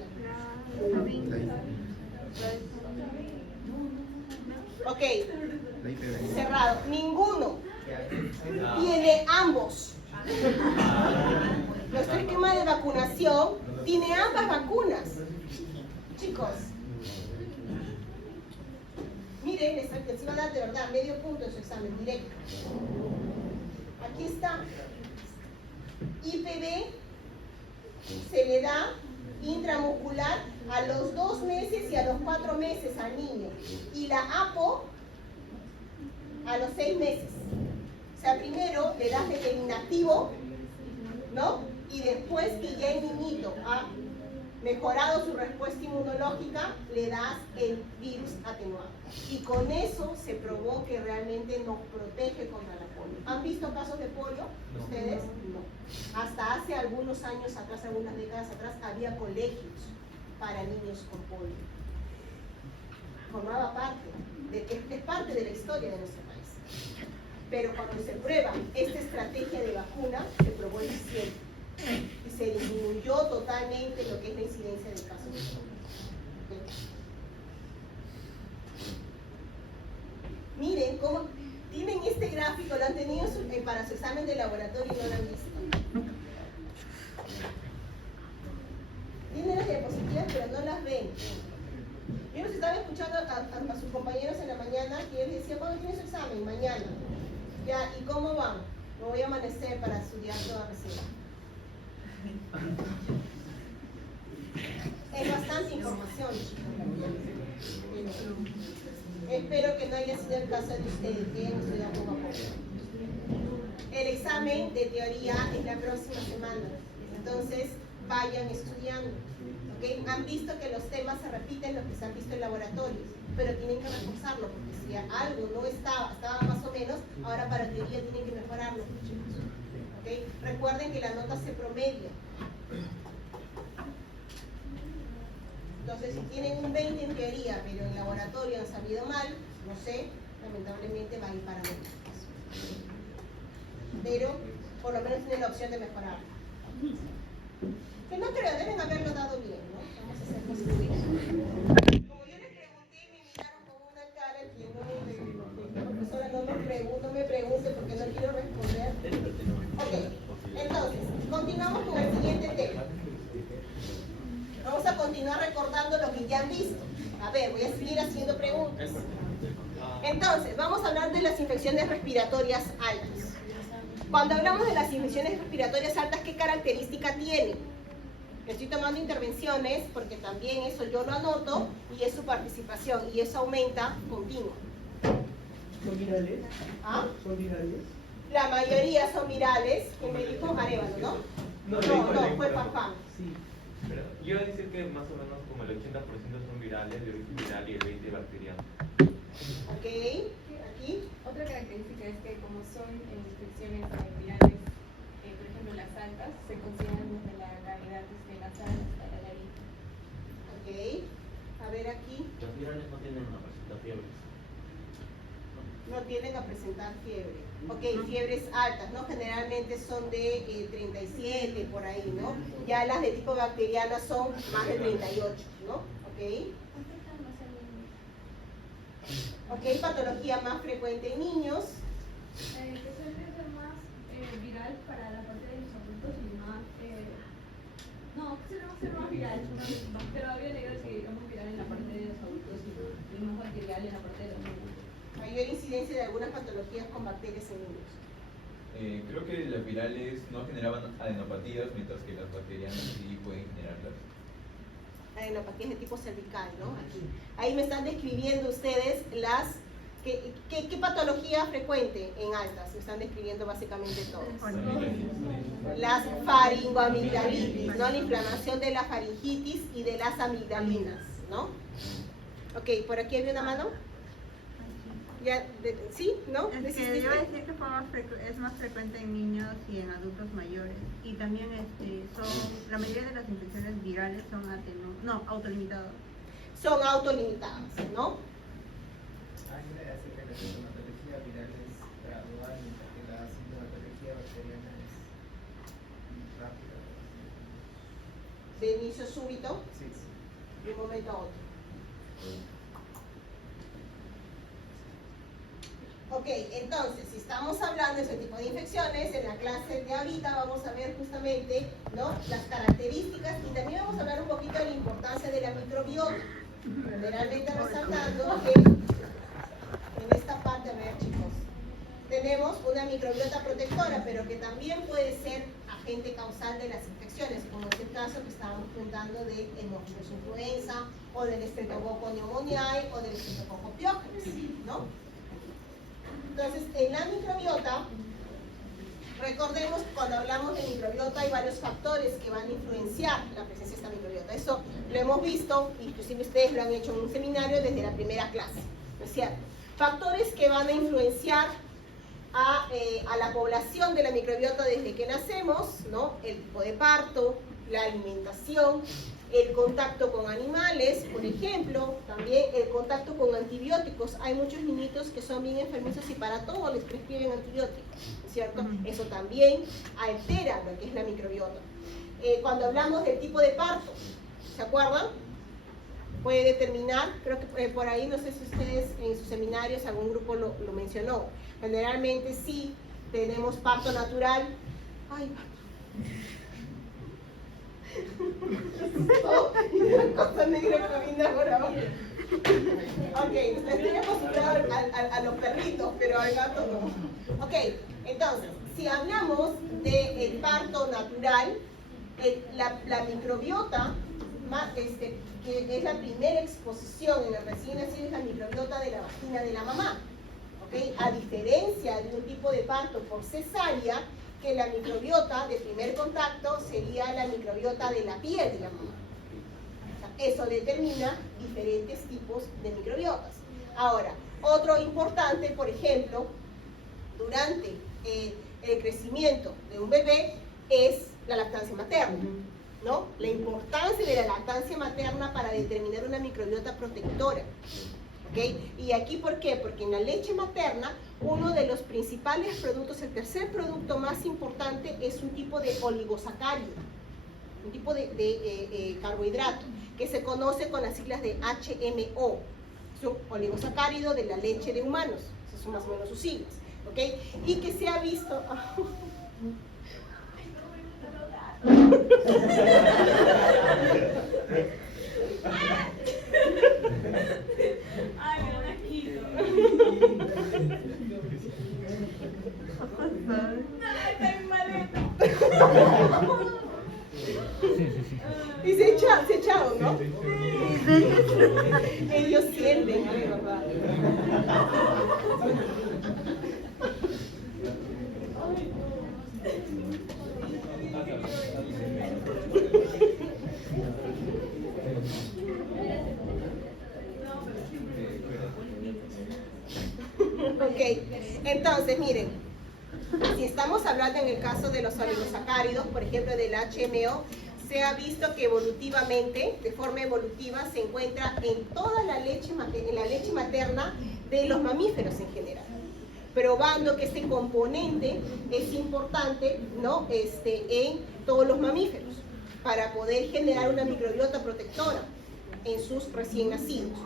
Ok. Cerrado. Ninguno tiene ambos. Nuestro esquema de vacunación tiene ambas vacunas. Chicos, miren, les iba a dar de verdad medio punto en su examen directo. Aquí está. IPV se le da intramuscular a los 2 meses y a los 4 meses al niño. Y la APO a los 6 meses. O sea, primero le das el inactivo, ¿no? Y después que ya el niñito ha mejorado su respuesta inmunológica, le das el virus atenuado. Y con eso se probó que realmente nos protege contra la polio. ¿Han visto casos de polio? ¿Ustedes? No. Hasta hace algunos años atrás, algunas décadas atrás, había colegios para niños con polio. Formaba parte, es parte de la historia de nuestro país. Pero cuando se prueba esta estrategia de vacuna, se probó eficiente y se disminuyó totalmente lo que es la incidencia de casos de polio. Miren cómo tienen este gráfico, lo han tenido para su examen de laboratorio y no lo han visto. Tienen las diapositivas pero no las ven. Yo los estaba escuchando a sus compañeros en la mañana y él decía, ¿cuándo tiene su examen? Mañana. Ya, ¿y cómo van? Me voy a amanecer para estudiar toda receta. Es bastante información, chicos. Espero que no haya sido el caso de ustedes, que hayan estudiado poco a poco. El examen de teoría es la próxima semana, entonces vayan estudiando. ¿Okay? Han visto que los temas se repiten los que se han visto en laboratorios, pero tienen que reforzarlo, porque si algo no estaba más o menos, ahora para teoría tienen que mejorarlo. ¿Okay? Recuerden que la nota se promedia. Entonces, si tienen un 20 en teoría, pero en laboratorio han salido mal, no sé, lamentablemente va a ir para menos. Pero, por lo menos tienen la opción de mejorar. Que no creo, deben haberlo dado bien, ¿no? Vamos a hacer positivos. Como yo les pregunté, me miraron con una cara que no, profesora, no me pregunte porque no quiero responder. Ok, entonces, continuamos con el siguiente tema. Vamos a continuar recordando lo que ya han visto. A ver, voy a seguir haciendo preguntas. Entonces, vamos a hablar de las infecciones respiratorias altas. Cuando hablamos de las infecciones respiratorias altas, ¿qué característica tienen? Estoy tomando intervenciones porque también eso yo lo anoto y es su participación y eso aumenta continuo. ¿Son virales? ¿Ah? ¿Son virales? La mayoría son virales. ¿Quién me dijo? Arevalo, ¿no? No, fue Papá. Sí. Pero yo iba a decir que más o menos como el 80% son virales, de origen viral y el 20% bacteriano. Ok, aquí. Otra característica es que como son infecciones virales, por ejemplo las altas, se consideran desde la cavidad nasal hasta la nariz. Ok, a ver aquí. Los virales no tienden a presentar fiebres. No tienden a presentar fiebre. Ok, fiebres altas, ¿no? Generalmente son de 37 por ahí, ¿no? Ya las de tipo bacteriana son más de 38, ¿no? Ok. Ok, patología más frecuente en niños. Que suele ser más viral para la parte de los adultos y más... no, que suele ser más viral, pero había leído que digamos viral en la parte de los adultos y más bacterial en la parte de los niños. Mayor incidencia de algunas patologías con bacterias en niños. Creo que las virales no generaban adenopatías, mientras que las bacterianas sí pueden generarlas. Adenopatías de tipo cervical, ¿no? Aquí. Ahí me están describiendo ustedes las... ¿Qué patología frecuente en altas? Me están describiendo básicamente todas. Las faringoamigdalitis, ¿no? La inflamación de la faringitis y de las amigdalinas, ¿no? Ok, por aquí había una mano. Ya, ¿sí? ¿No? Es que yo decía que es más frecuente en niños y en adultos mayores. Y también la mayoría de las infecciones virales son autolimitadas. Son autolimitadas, ¿no? Hay una acerca de la sintomatología viral es gradual, mientras que la sintomatología bacteriana es rápida. De inicio súbito, Sí. de un momento a otro. Ok, entonces, si estamos hablando de ese tipo de infecciones, en la clase de ahorita vamos a ver justamente, ¿no?, las características y también vamos a hablar un poquito de la importancia de la microbiota. Generalmente resaltando que en esta parte, a ver chicos, tenemos una microbiota protectora, pero que también puede ser agente causal de las infecciones, como es el caso que estábamos contando de Haemophilus influenza, o del Streptococcus pneumoniae, o del Streptococcus pyogenes, ¿no? Entonces, en la microbiota recordemos cuando hablamos de microbiota hay varios factores que van a influenciar la presencia de esta microbiota. Eso lo hemos visto, inclusive ustedes lo han hecho en un seminario desde la primera clase, ¿no es cierto? Factores que van a influenciar a la población de la microbiota desde que nacemos, ¿no? El tipo de parto, la alimentación, el contacto con animales, por ejemplo, también el contacto con antibióticos. Hay muchos niñitos que son bien enfermizos y para todo les prescriben antibióticos, ¿cierto? Eso también altera lo que es la microbiota. Cuando hablamos del tipo de parto, ¿se acuerdan? Puede determinar, creo que por ahí, no sé si ustedes en sus seminarios algún grupo lo mencionó. Generalmente sí tenemos parto natural. Ay, cosa negra camina por abajo. Ok, estoy acostumbrado a los perritos, pero al gato no. Ok, entonces, si hablamos del parto natural, la microbiota, que es la primera exposición en el recién nacido, es la microbiota de la vagina de la mamá. ¿Okay? A diferencia de un tipo de parto por cesárea, que la microbiota de primer contacto sería la microbiota de la piel de la mamá. O sea, eso determina diferentes tipos de microbiotas. Ahora, otro importante, por ejemplo, durante el crecimiento de un bebé es la lactancia materna, ¿no? La importancia de la lactancia materna para determinar una microbiota protectora. ¿Okay? Y aquí, ¿por qué? Porque en la leche materna, uno de los principales productos, el tercer producto más importante, es un tipo de oligosacárido, un tipo de carbohidrato, que se conoce con las siglas de HMO. Es un oligosacárido de la leche de humanos, esas son más o menos sus siglas. ¿Okay? Y que se ha visto... Ay, me da asquito. No, está en maleta. Y se echaron, ¿no? Ellos sienten, ¿no? De verdad. Ok, entonces miren, si estamos hablando en el caso de los oligosacáridos, por ejemplo del HMO, se ha visto que evolutivamente, de forma evolutiva, se encuentra en toda la leche materna de los mamíferos en general, probando que este componente es importante, ¿no? En todos los mamíferos, para poder generar una microbiota protectora en sus recién nacidos.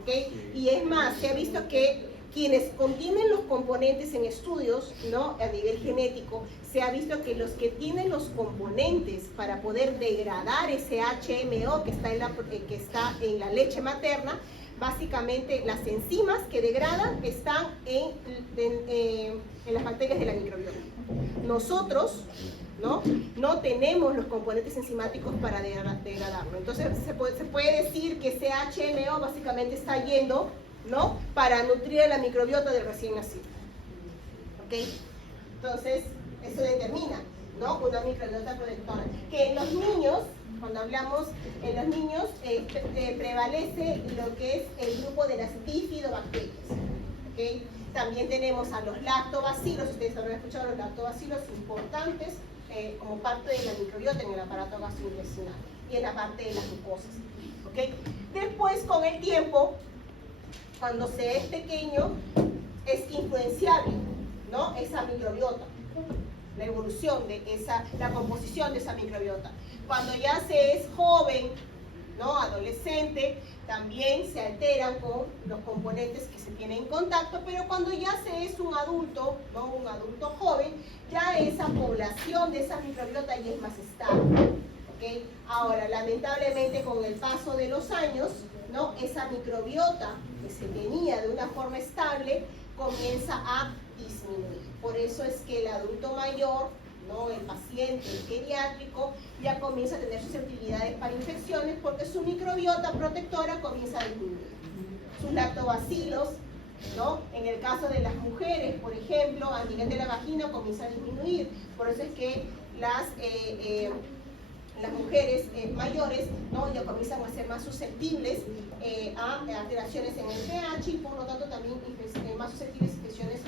¿Okay? Y es más, se ha visto que quienes contienen los componentes en estudios, ¿no? A nivel genético, se ha visto que los que tienen los componentes para poder degradar ese HMO que está en la leche materna, básicamente las enzimas que degradan están en las bacterias de la microbiota. Nosotros no tenemos los componentes enzimáticos para degradarlo. Entonces se puede decir que ese HMO básicamente está yendo, ¿no? Para nutrir a la microbiota del recién nacido. ¿Ok? Entonces, eso determina, ¿no? Una microbiota protectora. Que en los niños, cuando hablamos en los niños, prevalece lo que es el grupo de las bifidobacterias. ¿Ok? También tenemos a los lactobacilos, ustedes habrán escuchado los lactobacilos importantes como parte de la microbiota en el aparato gastrointestinal y en la parte de las mucosas. ¿Ok? Después, con el tiempo, cuando se es pequeño, es influenciable, ¿no? Esa microbiota, la evolución de la composición de esa microbiota. Cuando ya se es joven, ¿no? Adolescente, también se alteran con los componentes que se tienen en contacto, pero cuando ya se es un adulto, ¿no? Un adulto joven, ya esa población de esa microbiota ya es más estable. ¿Okay? Ahora, lamentablemente, con el paso de los años, ¿no? Esa microbiota que se tenía de una forma estable comienza a disminuir. Por eso es que el adulto mayor, ¿no? El paciente, el geriátrico, ya comienza a tener susceptibilidades para infecciones porque su microbiota protectora comienza a disminuir. Sus lactobacilos ¿no? En el caso de las mujeres, por ejemplo, a nivel de la vagina comienza a disminuir. Por eso es que las mujeres mayores, ¿no? Ya comienzan a ser más susceptibles a alteraciones en el pH y por lo tanto también más susceptibles a infecciones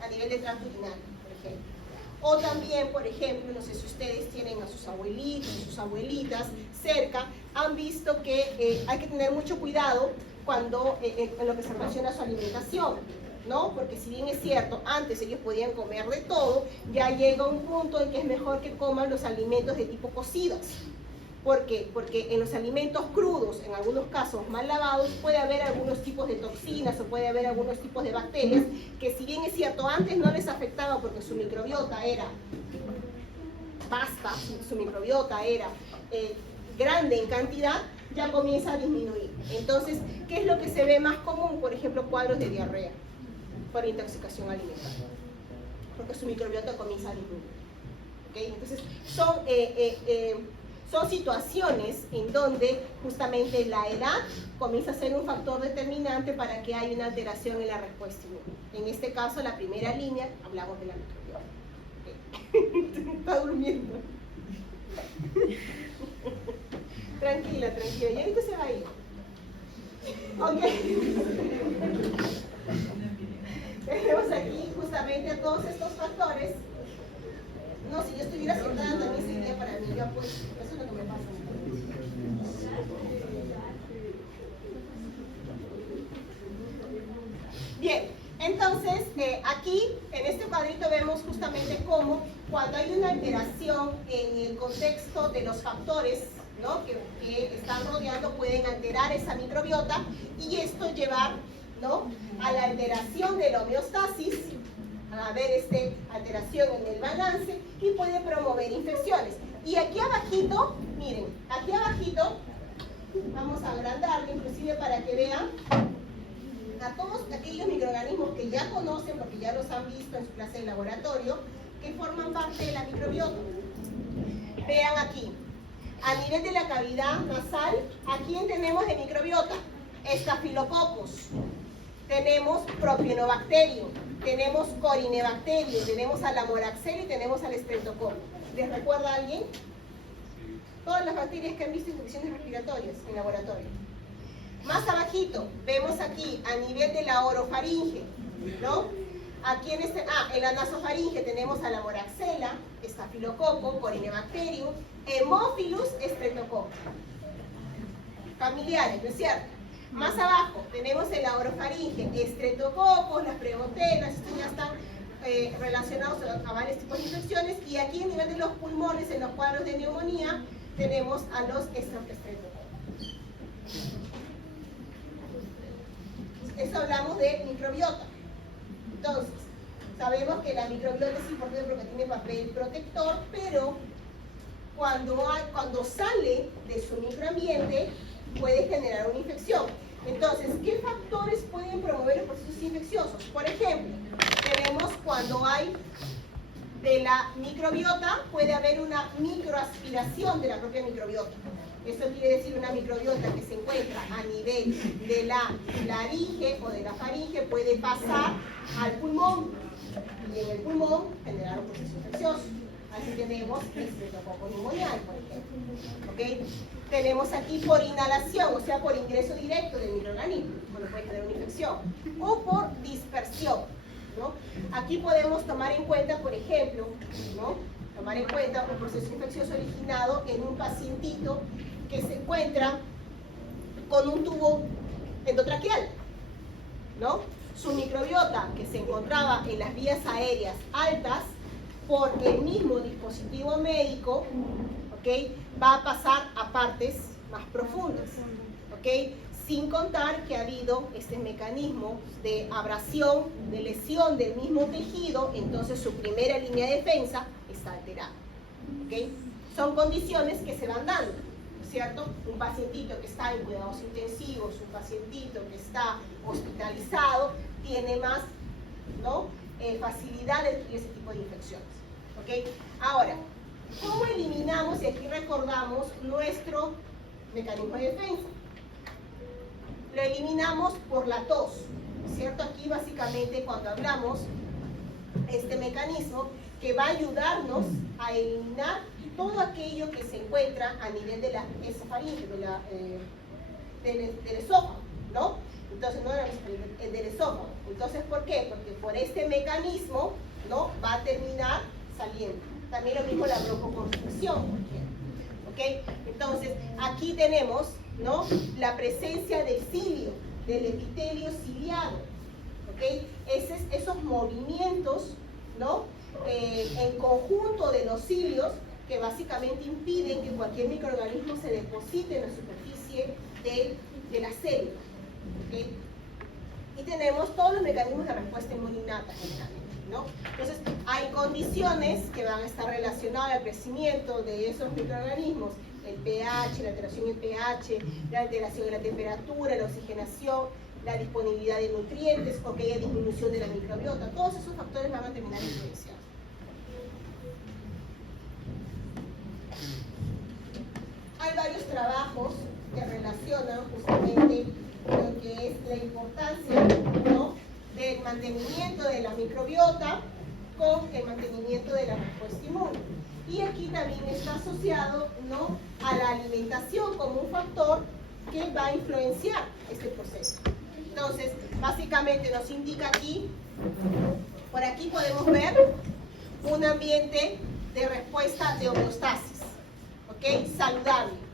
a nivel de tracto urinario, por ejemplo. O también, por ejemplo, no sé si ustedes tienen a sus abuelitos, sus abuelitas cerca, han visto que hay que tener mucho cuidado cuando en lo que se relaciona a su alimentación, ¿no? Porque si bien es cierto, antes ellos podían comer de todo, ya llega un punto en que es mejor que coman los alimentos de tipo cocidos. ¿Por qué? Porque en los alimentos crudos, en algunos casos mal lavados, puede haber algunos tipos de toxinas o puede haber algunos tipos de bacterias que si bien es cierto, antes no les afectaba porque su microbiota era vasta, su microbiota era grande en cantidad, ya comienza a disminuir. Entonces, ¿qué es lo que se ve más común? Por ejemplo, cuadros de diarrea por intoxicación alimentaria, porque su microbiota comienza a disminuir. ¿Okay? Entonces, son situaciones en donde justamente la edad comienza a ser un factor determinante para que haya una alteración en la respuesta inmune. En este caso, la primera línea, hablamos de la microbiota. Okay. Está durmiendo. Tranquila, tranquila. Y ahorita se va a ir. Ok. Tenemos aquí justamente a todos estos factores. No, si yo estuviera sentada también sería para mí. Yo pues, eso es lo que me pasa. Bien, entonces aquí en este cuadrito vemos justamente cómo cuando hay una alteración en el contexto de los factores, ¿no? que están rodeando pueden alterar esa microbiota y esto llevar, ¿no? a la alteración de la homeostasis, a ver alteración en el balance y puede promover infecciones. Y aquí abajito, miren, aquí abajito, vamos a agrandarlo inclusive para que vean a todos aquellos microorganismos que ya conocen, porque ya los han visto en su clase de laboratorio, que forman parte de la microbiota. Vean aquí, a nivel de la cavidad nasal, ¿a quién tenemos de microbiota? Estafilococos, tenemos propionobacterium, tenemos corinebacterium, tenemos a la moraxella y tenemos al streptococcus. ¿Les recuerda a alguien? Todas las bacterias que han visto infecciones respiratorias en laboratorio. Más abajito, vemos aquí a nivel de la orofaringe, ¿no? Aquí en la nasofaringe tenemos a la moraxella, estafilococo, corinebacterium, hemophilus, streptococcus. Familiares, ¿no es cierto? Más abajo tenemos en la orofaringe estreptococos, las premotenas, estos ya están relacionados a varios tipos de infecciones, y aquí a nivel de los pulmones, en los cuadros de neumonía, tenemos a los streptococos. Eso hablamos de microbiota. Entonces, sabemos que la microbiota es importante porque tiene papel protector, pero cuando sale de su microambiente puede generar una infección. Entonces, ¿qué factores pueden promover los procesos infecciosos? Por ejemplo, tenemos cuando hay de la microbiota, puede haber una microaspiración de la propia microbiota. Esto quiere decir una microbiota que se encuentra a nivel de la laringe o de la faringe puede pasar al pulmón y en el pulmón generar un proceso infeccioso. Así tenemos estreptococcus pneumoniae, por ejemplo. ¿Okay? Tenemos aquí por inhalación, o sea, por ingreso directo del microorganismo, cuando puede generar una infección, o por dispersión, ¿no? Aquí podemos tomar en cuenta, por ejemplo, ¿no? Tomar en cuenta un proceso infeccioso originado en un pacientito que se encuentra con un tubo endotraqueal, ¿no? Su microbiota que se encontraba en las vías aéreas altas por el mismo dispositivo médico, ¿ok? Va a pasar a partes más profundas, ¿ok? Sin contar que ha habido este mecanismo de abrasión, de lesión del mismo tejido, entonces su primera línea de defensa está alterada, ¿ok? Son condiciones que se van dando, ¿cierto? Un pacientito que está en cuidados intensivos, un pacientito que está hospitalizado, tiene más, ¿no? Facilidad de adquirir ese tipo de infecciones, ¿ok? Ahora, ¿cómo eliminamos, y aquí recordamos, nuestro mecanismo de defensa? lo eliminamos por la tos, ¿cierto? Aquí básicamente cuando hablamos este mecanismo que va a ayudarnos a eliminar todo aquello que se encuentra a nivel de la esofaringe, del esófago, ¿no? Entonces, no del esófago. Entonces, ¿por qué? Porque por este mecanismo, ¿no? Va a terminar saliendo. También lo mismo la broncoconstricción, por ejemplo. ¿Ok? Entonces, aquí tenemos, ¿no? La presencia del cilio, del epitelio ciliado. ¿Ok? Esos movimientos, ¿no? En conjunto de los cilios que básicamente impiden que cualquier microorganismo se deposite en la superficie de la célula. ¿Okay? Y tenemos todos los mecanismos de respuesta inmunitaria generalmente, ¿no? Entonces, hay condiciones que van a estar relacionadas al crecimiento de esos microorganismos, el pH, la alteración en pH, la alteración en la temperatura, la oxigenación, la disponibilidad de nutrientes o que haya disminución de la microbiota. Todos esos factores van a terminar influenciados. Hay varios trabajos que relacionan justamente lo que es la importancia, ¿no? Del mantenimiento de la microbiota con el mantenimiento de la respuesta inmune. Y aquí también está asociado, ¿no? A la alimentación como un factor que va a influenciar este proceso. Entonces, básicamente nos indica aquí, por aquí podemos ver un ambiente de respuesta de homeostasis, ¿ok? Saludable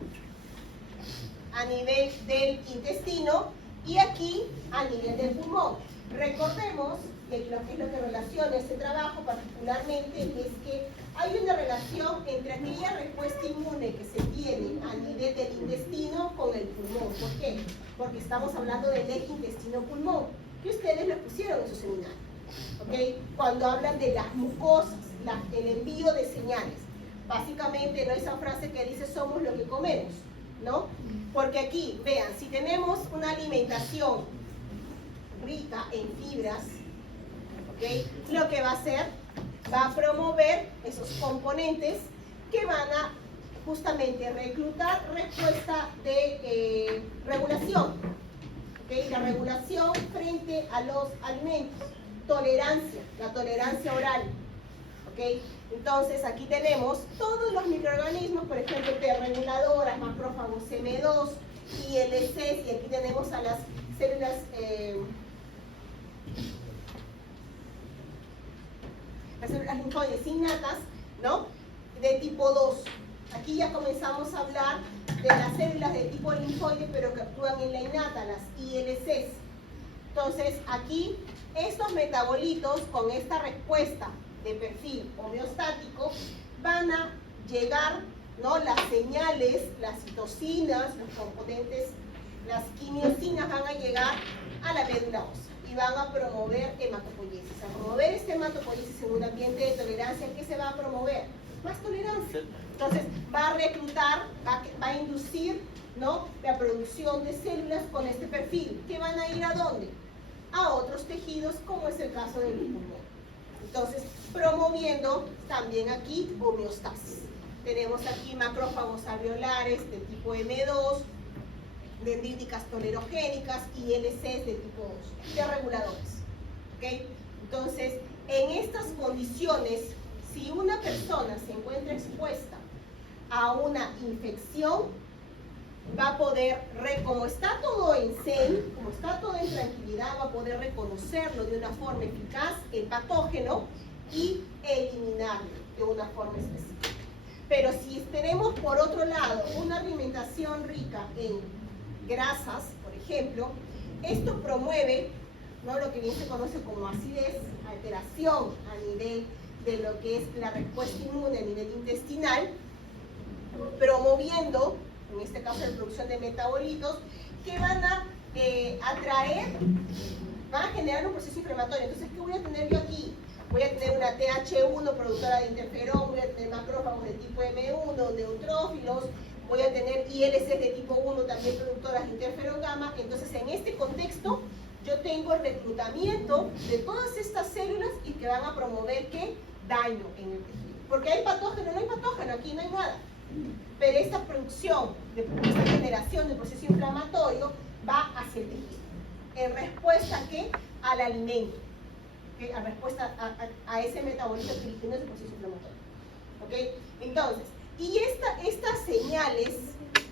a nivel del intestino y aquí a nivel del pulmón. Recordemos que lo que relaciona este trabajo particularmente es que hay una relación entre aquella respuesta inmune que se tiene a nivel del intestino con el pulmón. ¿Por qué? Porque estamos hablando del eje intestino-pulmón, que ustedes lo pusieron en su seminario. ¿Okay? Cuando hablan de las mucosas, el envío de señales. Básicamente, ¿no? Esa frase que dice somos lo que comemos, ¿no? Porque aquí, vean, si tenemos una alimentación rica en fibras, ¿okay? Lo que va a hacer, va a promover esos componentes que van a justamente reclutar respuesta de regulación, ¿okay? La regulación frente a los alimentos, tolerancia, la tolerancia oral, ¿okay? Entonces aquí tenemos todos los microorganismos, por ejemplo, T-reguladoras, macrófagos M2, IL-6, y aquí tenemos a las células linfoides innatas, ¿no? De tipo 2. Aquí ya comenzamos a hablar de las células de tipo linfoide, pero que actúan en la innata, las IL-6. Entonces, aquí, estos metabolitos con esta respuesta de perfil homeostático van a llegar, ¿no? Las señales, las citocinas, los componentes, las quimiosinas van a llegar a la médula ósea y van a promover hematopoiesis. A promover este hematopoiesis en un ambiente de tolerancia, ¿qué se va a promover? Más tolerancia. Entonces va a reclutar, va a inducir, ¿no? La producción de células con este perfil, que van a ir ¿a dónde? A otros tejidos, como es el caso del pulmón. Entonces, promoviendo también aquí homeostasis. Tenemos aquí macrófagos alveolares de tipo M2, dendríticas tolerogénicas y IL-6 de tipo 2, de reguladores. ¿Okay? Entonces, en estas condiciones, si una persona se encuentra expuesta a una infección, va a poder, como está todo en zen, como está todo en tranquilidad, va a poder reconocerlo de una forma eficaz, el patógeno, y eliminarlo de una forma específica. Pero si tenemos por otro lado una alimentación rica en grasas, por ejemplo, esto promueve, ¿no? Lo que bien se conoce como acidez, alteración a nivel de lo que es la respuesta inmune a nivel intestinal, promoviendo, en este caso, la producción de metabolitos que van a atraer, van a generar un proceso inflamatorio. Entonces, ¿qué voy a tener yo aquí? Voy a tener una TH1 productora de interferón, voy a tener macrófagos de tipo M1, neutrófilos, voy a tener IL-6 de tipo 1 también productoras de interferón gamma. Entonces, en este contexto, yo tengo el reclutamiento de todas estas células y que van a promover ¿qué? Daño en el tejido. Porque hay patógeno, no hay patógeno, aquí no hay nada. Pero esta producción, esta generación del proceso inflamatorio va hacia el tejido. ¿En respuesta a qué? Al alimento. ¿Okay? En respuesta a ese metabolismo que no es el proceso inflamatorio. ¿Okay? Entonces, y estas señales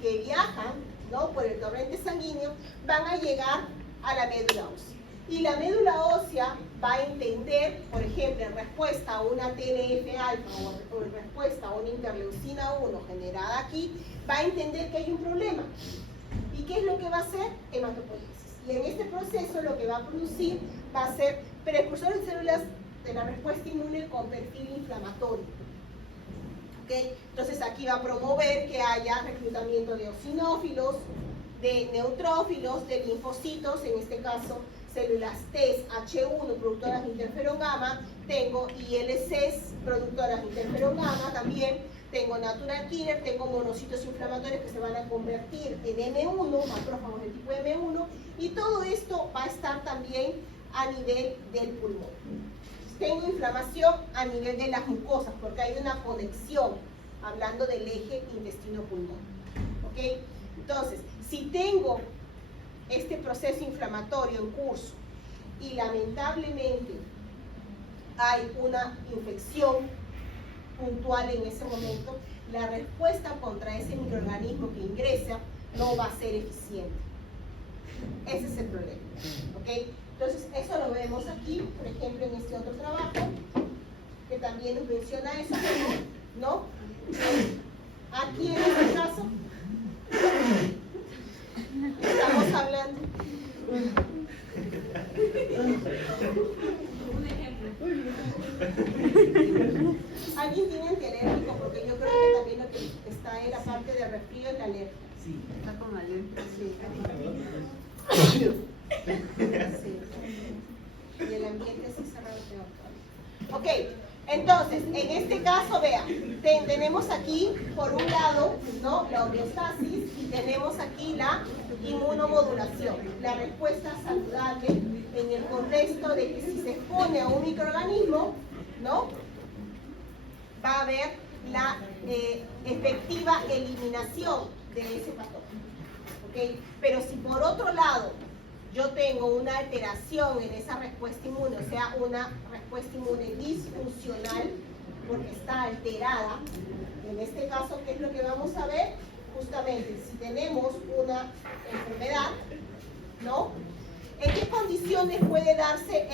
que viajan, ¿no?, por el torrente sanguíneo van a llegar a la médula ósea. Y la médula ósea va a entender, por ejemplo, en respuesta a una TNF-alfa o en respuesta a una interleucina 1 generada aquí, va a entender que hay un problema. ¿Y qué es lo que va a hacer? Hematopoiesis. Y en este proceso lo que va a producir va a ser precursores de células de la respuesta inmune con perfil inflamatorio. ¿Okay? Entonces aquí va a promover que haya reclutamiento de eosinófilos, de neutrófilos, de linfocitos, en este caso células T, H1, productoras de interferón gamma, tengo ILCs, productoras de interferón gamma, también tengo natural killer, tengo monocitos inflamatorios que se van a convertir en M1, macrófagos del tipo M1, y todo esto va a estar también a nivel del pulmón. Tengo inflamación a nivel de las mucosas, porque hay una conexión, hablando del eje intestino-pulmón. ¿Okay? Entonces, si tengo este proceso inflamatorio en curso y lamentablemente hay una infección puntual en ese momento, la respuesta contra ese microorganismo que ingresa no va a ser eficiente. Ese es el problema. ¿Okay? Entonces, eso lo vemos aquí, por ejemplo, en este otro trabajo, que también nos menciona eso, ¿no? Aquí en este caso, estamos hablando. Un ejemplo. ¿Alguien tiene antialérgico? Porque yo creo que también lo que está en la parte de resfrío es la alergia. Sí, está con alergia. Sí. Sí. Y el ambiente así cerrado peor. Ok, entonces, en este caso, vean, tenemos aquí, por un lado, ¿no?, la homeostasis, y tenemos aquí la inmunomodulación, la respuesta saludable en el contexto de que si se expone a un microorganismo, ¿no?, va a haber la efectiva eliminación de ese patógeno. ¿Okay? Pero si por otro lado yo tengo una alteración en esa respuesta inmune, o sea, una respuesta inmune disfuncional, porque está alterada, en este caso, ¿qué es lo que vamos a ver? Justamente, si tenemos una enfermedad, ¿no? ¿En qué condiciones puede darse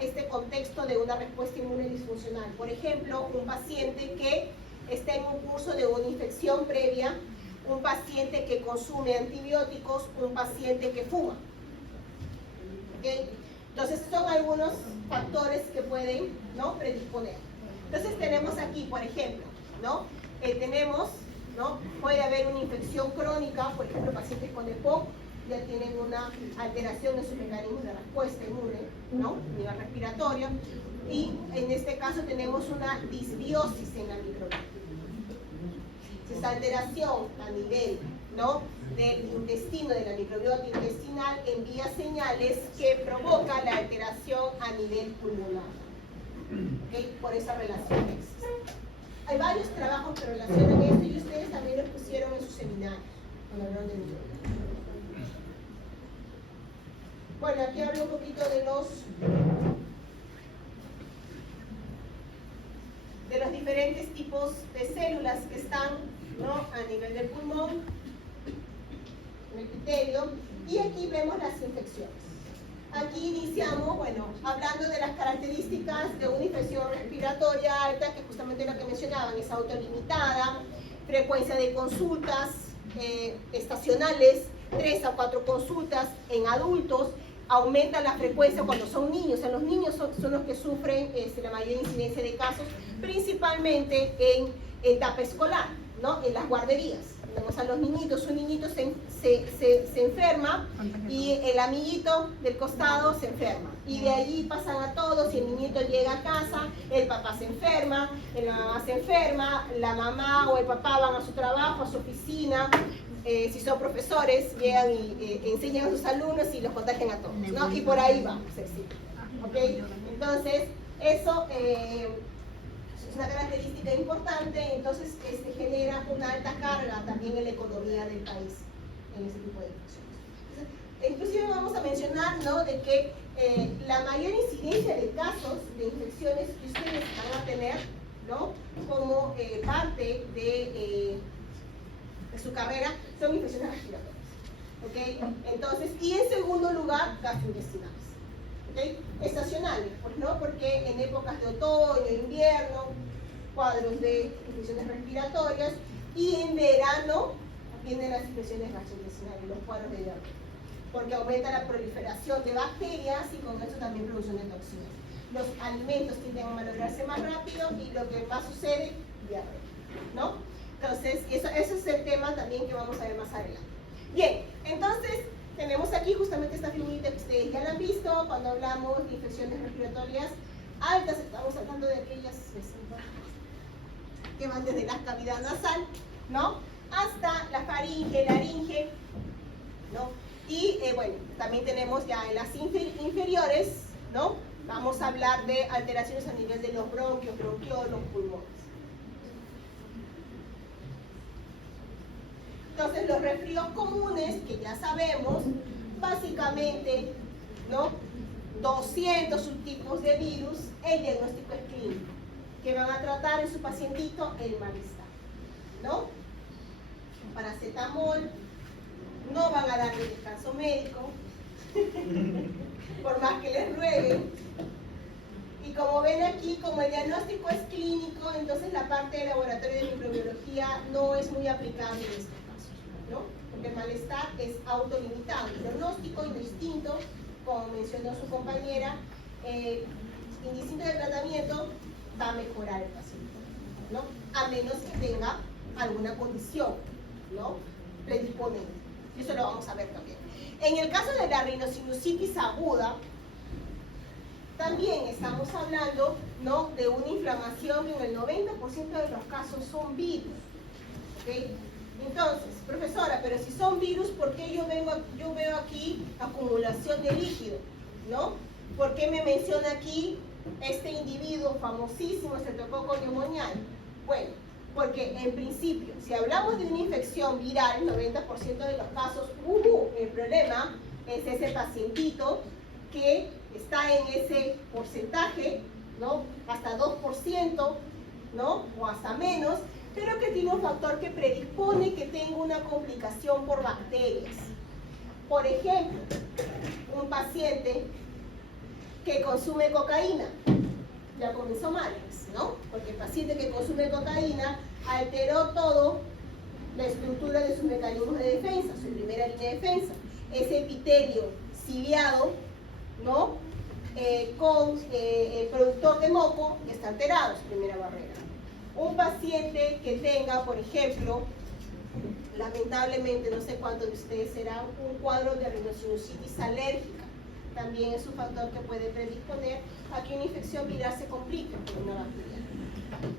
este contexto de una respuesta inmune disfuncional? Por ejemplo, un paciente que está en un curso de una infección previa, un paciente que consume antibióticos, un paciente que fuma. ¿Okay? Entonces, son algunos factores que pueden, ¿no?, predisponer. Entonces, tenemos aquí, por ejemplo, ¿no?, ¿no?, puede haber una infección crónica, por ejemplo, pacientes con EPOC ya tienen una alteración en sus mecanismos de respuesta inmune, ¿no?, a nivel respiratorio, y en este caso tenemos una disbiosis en la microbiota. Esa alteración a nivel, ¿no?, del intestino, de la microbiota intestinal, envía señales que provoca la alteración a nivel pulmonar. ¿Okay? Por esa relación que existe. Hay varios trabajos que relacionan esto y ustedes también lo pusieron en sus seminarios cuando hablaron de microbiota. Bueno, aquí hablo un poquito de los diferentes tipos de células que están, ¿no?, a nivel del pulmón, en el epitelio, y aquí vemos las infecciones. Aquí iniciamos, bueno, hablando de las características de una infección respiratoria alta, que justamente lo que mencionaban, es autolimitada, frecuencia de consultas estacionales, 3 a 4 consultas en adultos, aumenta la frecuencia cuando son niños. O sea, los niños son los que sufren la mayor incidencia de casos, principalmente en etapa escolar, ¿no?, en las guarderías. Tenemos a los niñitos, un niñito se enferma y el amiguito del costado se enferma. Y de allí pasan a todos y el niñito llega a casa, el papá se enferma, la mamá se enferma, la mamá o el papá van a su trabajo, a su oficina. Si son profesores, llegan y enseñan a sus alumnos y los contagian a todos, ¿no? Y por ahí vamos, ¿okay? Entonces, eso es una característica importante, entonces genera una alta carga también en la economía del país, en ese tipo de infecciones. inclusive vamos a mencionar, ¿no?, de que la mayor incidencia de casos de infecciones que ustedes van a tener, ¿no?, como parte de su carrera, son infecciones respiratorias. ¿Ok? Entonces, y en segundo lugar, gastrointestinales. ¿Ok? Estacionales, pues, ¿no? Porque en épocas de otoño, invierno, cuadros de infecciones respiratorias, y en verano vienen las infecciones gastrointestinales, los cuadros de diarrea, porque aumenta la proliferación de bacterias y con eso también producción de toxinas. Los alimentos tienden a malograrse más rápido y lo que más sucede, diarrea, ¿no? Entonces, eso es el tema también que vamos a ver más adelante. Bien, entonces tenemos aquí justamente esta figurita que ustedes ya la han visto cuando hablamos de infecciones respiratorias altas. Estamos hablando de aquellas que van desde la cavidad nasal, ¿no?, hasta la faringe, laringe, ¿no? Y bueno, también tenemos ya en las inferiores, ¿no?, vamos a hablar de alteraciones a nivel de los bronquios, bronquiolos, pulmones. Entonces, los resfríos comunes, que ya sabemos, básicamente, ¿no?, 200 subtipos de virus, el diagnóstico es clínico, que van a tratar en su pacientito el malestar, ¿no? Paracetamol, no van a darle descanso médico, por más que les rueguen. Y como ven aquí, como el diagnóstico es clínico, entonces la parte de laboratorio de microbiología no es muy aplicable en este caso, ¿no? Porque el malestar es autolimitado. El diagnóstico indistinto, como mencionó su compañera, indistinto de tratamiento, va a mejorar el paciente, ¿no? A menos que tenga alguna condición, ¿no?, predisponente. Y eso lo vamos a ver también. En el caso de la rinosinusitis aguda, también estamos hablando, ¿no?, de una inflamación que en el 90% de los casos son virus. ¿Okay? Entonces, profesora, pero si son virus, ¿por qué yo veo aquí acumulación de líquido? ¿No? ¿Por qué me menciona aquí este individuo famosísimo, estreptococo pneumoniae? Bueno, porque en principio, si hablamos de una infección viral, 90% de los casos, el problema es ese pacientito que está en ese porcentaje, ¿no?, hasta 2%, ¿no?, o hasta menos, pero que tiene un factor que predispone que tenga una complicación por bacterias. Por ejemplo, un paciente que consume cocaína, ya comenzó mal, ¿no? Porque el paciente que consume cocaína alteró todo la estructura de sus mecanismos de defensa, su primera línea de defensa. Ese epitelio ciliado, ¿no?, con el productor de moco está alterado, su primera barrera. Un paciente que tenga, por ejemplo, lamentablemente, no sé cuántos de ustedes serán, un cuadro de rinosinusitis alérgica, también es un factor que puede predisponer a que una infección viral se complique por una bacteria.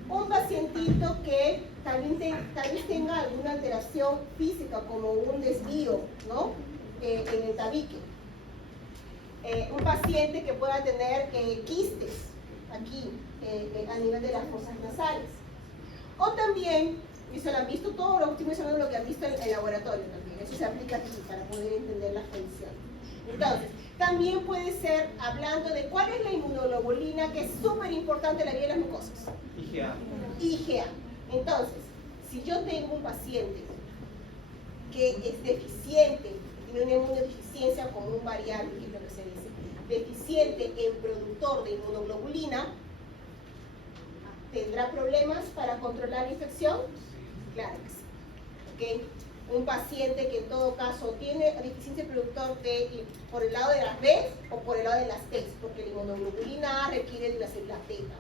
Un pacientito que tal vez tenga alguna alteración física, como un desvío, ¿no?, en el tabique. Un paciente que pueda tener quistes aquí a nivel de las fosas nasales. O también, y se lo han visto todo, lo último es lo que han visto en el laboratorio también. Eso se aplica aquí para poder entender las condiciones. Entonces, también puede ser hablando de cuál es la inmunoglobulina, que es súper importante en la vida de las mucosas. IgA. IgA. Entonces, si yo tengo un paciente que es deficiente, tiene una inmunodeficiencia con un variable, que es lo que se dice, deficiente en productor de inmunoglobulina, ¿tendrá problemas para controlar la infección? Claro que sí. ¿Okay? Un paciente que en todo caso tiene deficiencia de productor por el lado de las B o por el lado de las T, porque la inmunoglobulina A requiere de una célula teta.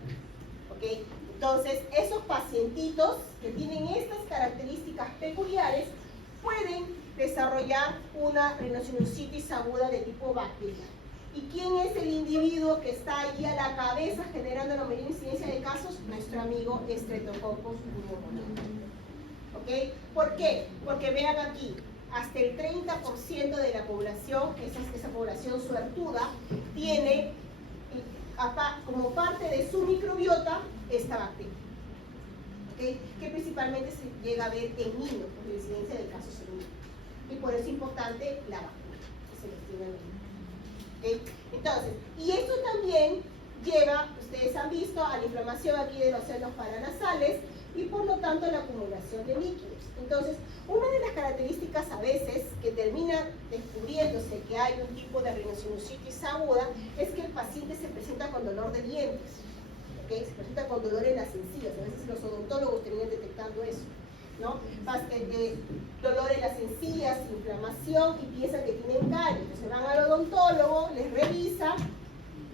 ¿Okay? Entonces, esos pacientitos que tienen estas características peculiares pueden desarrollar una rinosinusitis aguda de tipo bacteriano. ¿Y quién es el individuo que está allí a la cabeza generando la mayor incidencia de casos? Nuestro amigo Streptococcus pneumoniae. ¿Ok? ¿Por qué? Porque vean aquí, hasta el 30% de la población, esa población suertuda, tiene como parte de su microbiota esta bacteria. ¿Okay? Que principalmente se llega a ver en niños, porque la incidencia de casos en niños. Y por eso es importante la vacuna. se los tienen ahí. ¿Ok? Entonces, y esto también lleva, ustedes han visto, a la inflamación aquí de los senos paranasales y por lo tanto a la acumulación de líquidos. Entonces, una de las características a veces que termina descubriéndose que hay un tipo de rhinosinusitis aguda es que el paciente se presenta con dolor de dientes, ¿okay? Se presenta con dolor en las encías. A veces los odontólogos terminan detectando eso, ¿no? Dolor en las encías, inflamación y piensan que tienen caries. Entonces van al odontólogo, les revisa,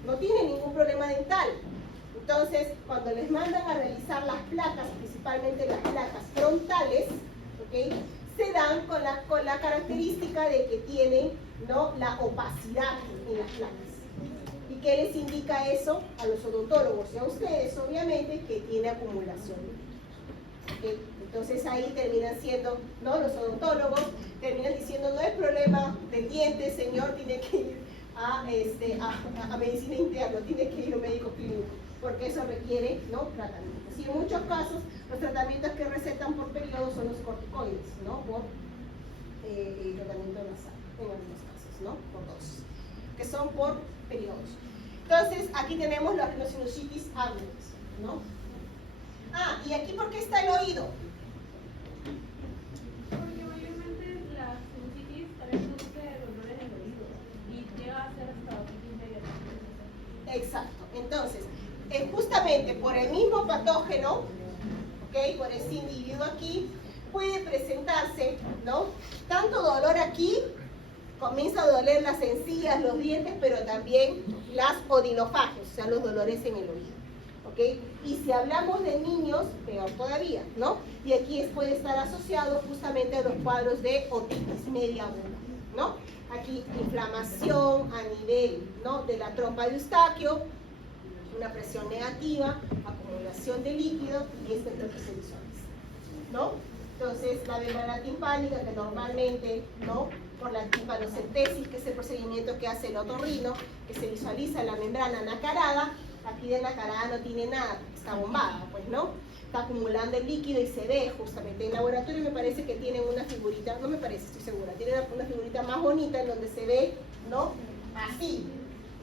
no tienen ningún problema dental. Entonces, cuando les mandan a realizar las placas, principalmente las placas frontales, ¿okay? Se dan con la característica de que tienen, ¿no?, la opacidad en las placas. ¿Y qué les indica eso a los odontólogos y a ustedes? Obviamente que tiene acumulación. ¿Okay? Entonces ahí terminan siendo, ¿no?, los odontólogos terminan diciendo, no es problema de dientes, señor, tiene que ir a medicina interna, tiene que ir a un médico clínico, porque eso requiere, ¿no?, tratamientos. Y en muchos casos, los tratamientos que recetan por periodo son los corticoides, ¿no?, por tratamiento nasal, en algunos casos, ¿no?, por dosis, que son por periodos. Entonces, aquí tenemos la rhinosinusitis agudas, ¿no? Ah, ¿y aquí por qué está el oído? Porque mayormente la sinusitis también produce dolores en el oído y llega a ser hasta otitis media. Exacto. Entonces, justamente por el mismo patógeno, ¿ok?, por ese individuo aquí, puede presentarse, ¿no?, tanto dolor aquí, comienza a doler las encías, los dientes, pero también las odinofagias, o sea, los dolores en el oído. ¿Okay? Y si hablamos de niños, peor todavía, ¿no? Y aquí puede estar asociado justamente a los cuadros de otitis media aguda, ¿no? Aquí inflamación a nivel, ¿no?, de la trompa de Eustaquio, una presión negativa, acumulación de líquido y espectro que se visualiza, ¿no? Entonces, la membrana timpánica, que normalmente, ¿no?, por la timpanocentesis, que es el procedimiento que hace el otorrino, que se visualiza la membrana nacarada. Aquí de nacarada no tiene nada, porque está bombada, pues, ¿no? Está acumulando el líquido y se ve justamente. En laboratorio me parece que tienen una figurita, no me parece, estoy segura, tienen una figurita más bonita en donde se ve, ¿no?, así,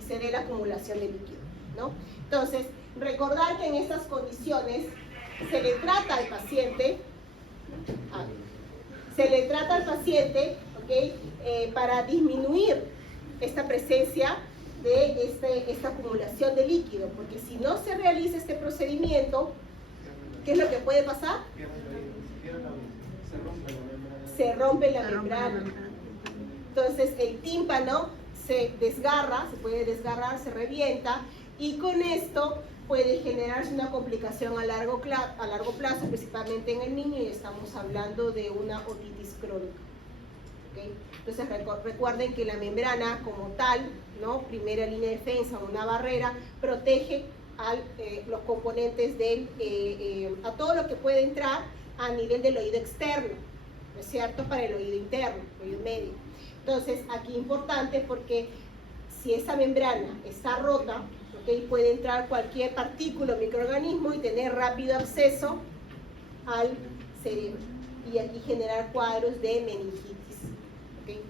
y se ve la acumulación de líquido, ¿no? Entonces, recordar que en estas condiciones se le trata al paciente, ¿ok?, para disminuir esta presencia de esta acumulación de líquido, porque si no se realiza este procedimiento, ¿qué es lo que puede pasar? Se rompe la membrana. Entonces el tímpano se desgarra, se puede desgarrar, se revienta, y con esto puede generarse una complicación a largo plazo, principalmente en el niño, y estamos hablando de una otitis crónica. ¿Okay? Entonces recuerden que la membrana como tal, ¿no?, primera línea de defensa, una barrera, protege a los componentes a todo lo que puede entrar a nivel del oído externo, ¿no es cierto?, para el oído interno, el oído medio. Entonces aquí importante, porque si esa membrana está rota, ¿okay?, puede entrar cualquier partícula o microorganismo y tener rápido acceso al cerebro, y aquí generar cuadros de meningitis. ¿Okay?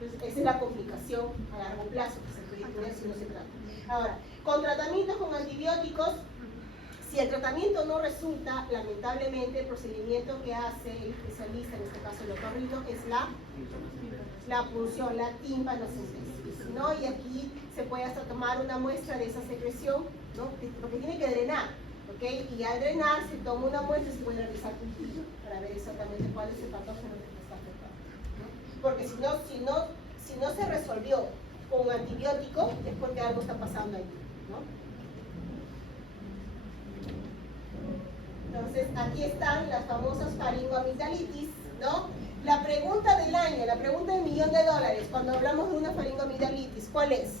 Entonces, esa es la complicación a largo plazo que se puede tener si no se trata. Ahora, con tratamientos con antibióticos, si el tratamiento no resulta, lamentablemente el procedimiento que hace el especialista, en este caso el otorrino, es la punción, la timpanocentesis, ¿no? Y aquí se puede hasta tomar una muestra de esa secreción, ¿no?, porque tiene que drenar, ¿ok? Y al drenar se toma una muestra y se puede realizar cultivo para ver exactamente cuál es el patógeno que está afectando, ¿no? Porque si no se resolvió con un antibiótico, es porque algo está pasando ahí, ¿no? Entonces, aquí están las famosas faringoamigdalitis, ¿no? La pregunta del año, la pregunta del $1.000.000, cuando hablamos de una faringoamigdalitis, ¿cuál es?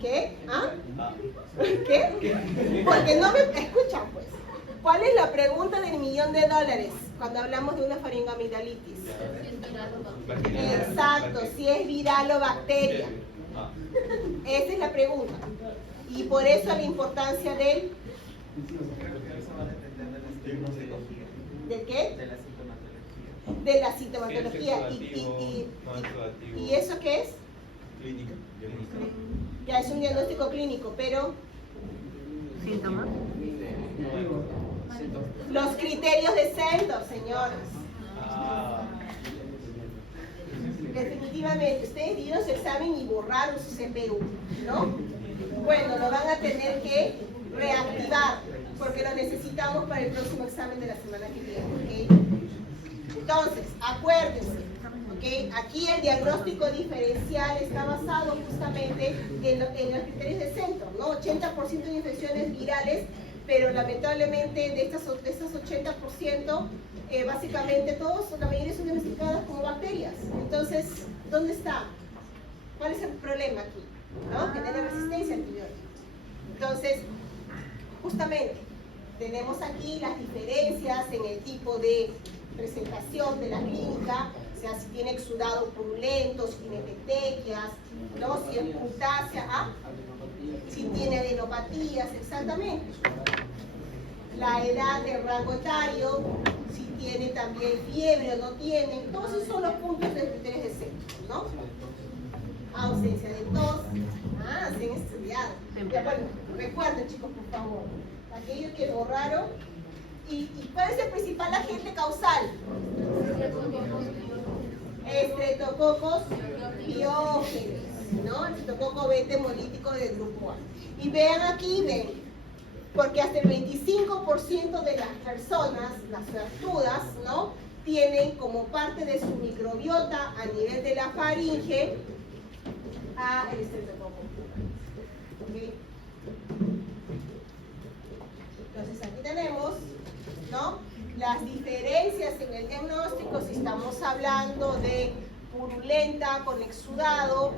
¿Qué? ¿Ah? ¿Qué? Porque no me escuchan, pues. ¿Cuál es la pregunta del $1.000.000 cuando hablamos de una faringoamigdalitis? Exacto, si es viral o bacteria. Esa es la pregunta. Y por eso la importancia del... Creo que eso va a depender de la sintomatología. ¿De qué? De la sintomatología. de la sintomatología. ¿Y eso qué es? Clínica. Ya es un diagnóstico clínico, pero ¿Síntomas? los criterios de Centor, señores. Definitivamente, ustedes dieron su examen y borraron su CPU, ¿no? Bueno, lo van a tener que reactivar, porque lo necesitamos para el próximo examen de la semana que viene, ¿ok? Entonces, acuérdense, ¿ok? Aquí el diagnóstico diferencial está basado justamente en los criterios de Centor, ¿no? 80% de infecciones virales, pero lamentablemente de estas 80%, básicamente la mayoría son diagnosticadas como bacterias. Entonces, ¿dónde está? ¿Cuál es el problema aquí? ¿No? Que tiene resistencia antibiótica. Entonces, justamente, tenemos aquí las diferencias en el tipo de presentación de la clínica, o sea, si tiene exudado purulento, si tiene petequias, ¿no? Si es cutácea, si tiene adenopatías, exactamente. La edad del rango etario, si tiene también fiebre o no tiene, todos esos son los puntos de criterios de Centor, ¿no? Ausencia de tos, se han estudiado. Bueno, recuerden, chicos, por favor, aquellos que borraron. ¿Y cuál es el principal agente causal? Estreptococos piógenes, ¿no? El estreptococo beta hemolítico del grupo A. Y vean aquí, ven, porque hasta el 25% de las personas, las suertudas, ¿no? Tienen como parte de su microbiota a nivel de la faringe el estreptococo. ¿Okay? Entonces aquí tenemos, ¿no? Las diferencias en el diagnóstico, si estamos hablando de purulenta con exudado,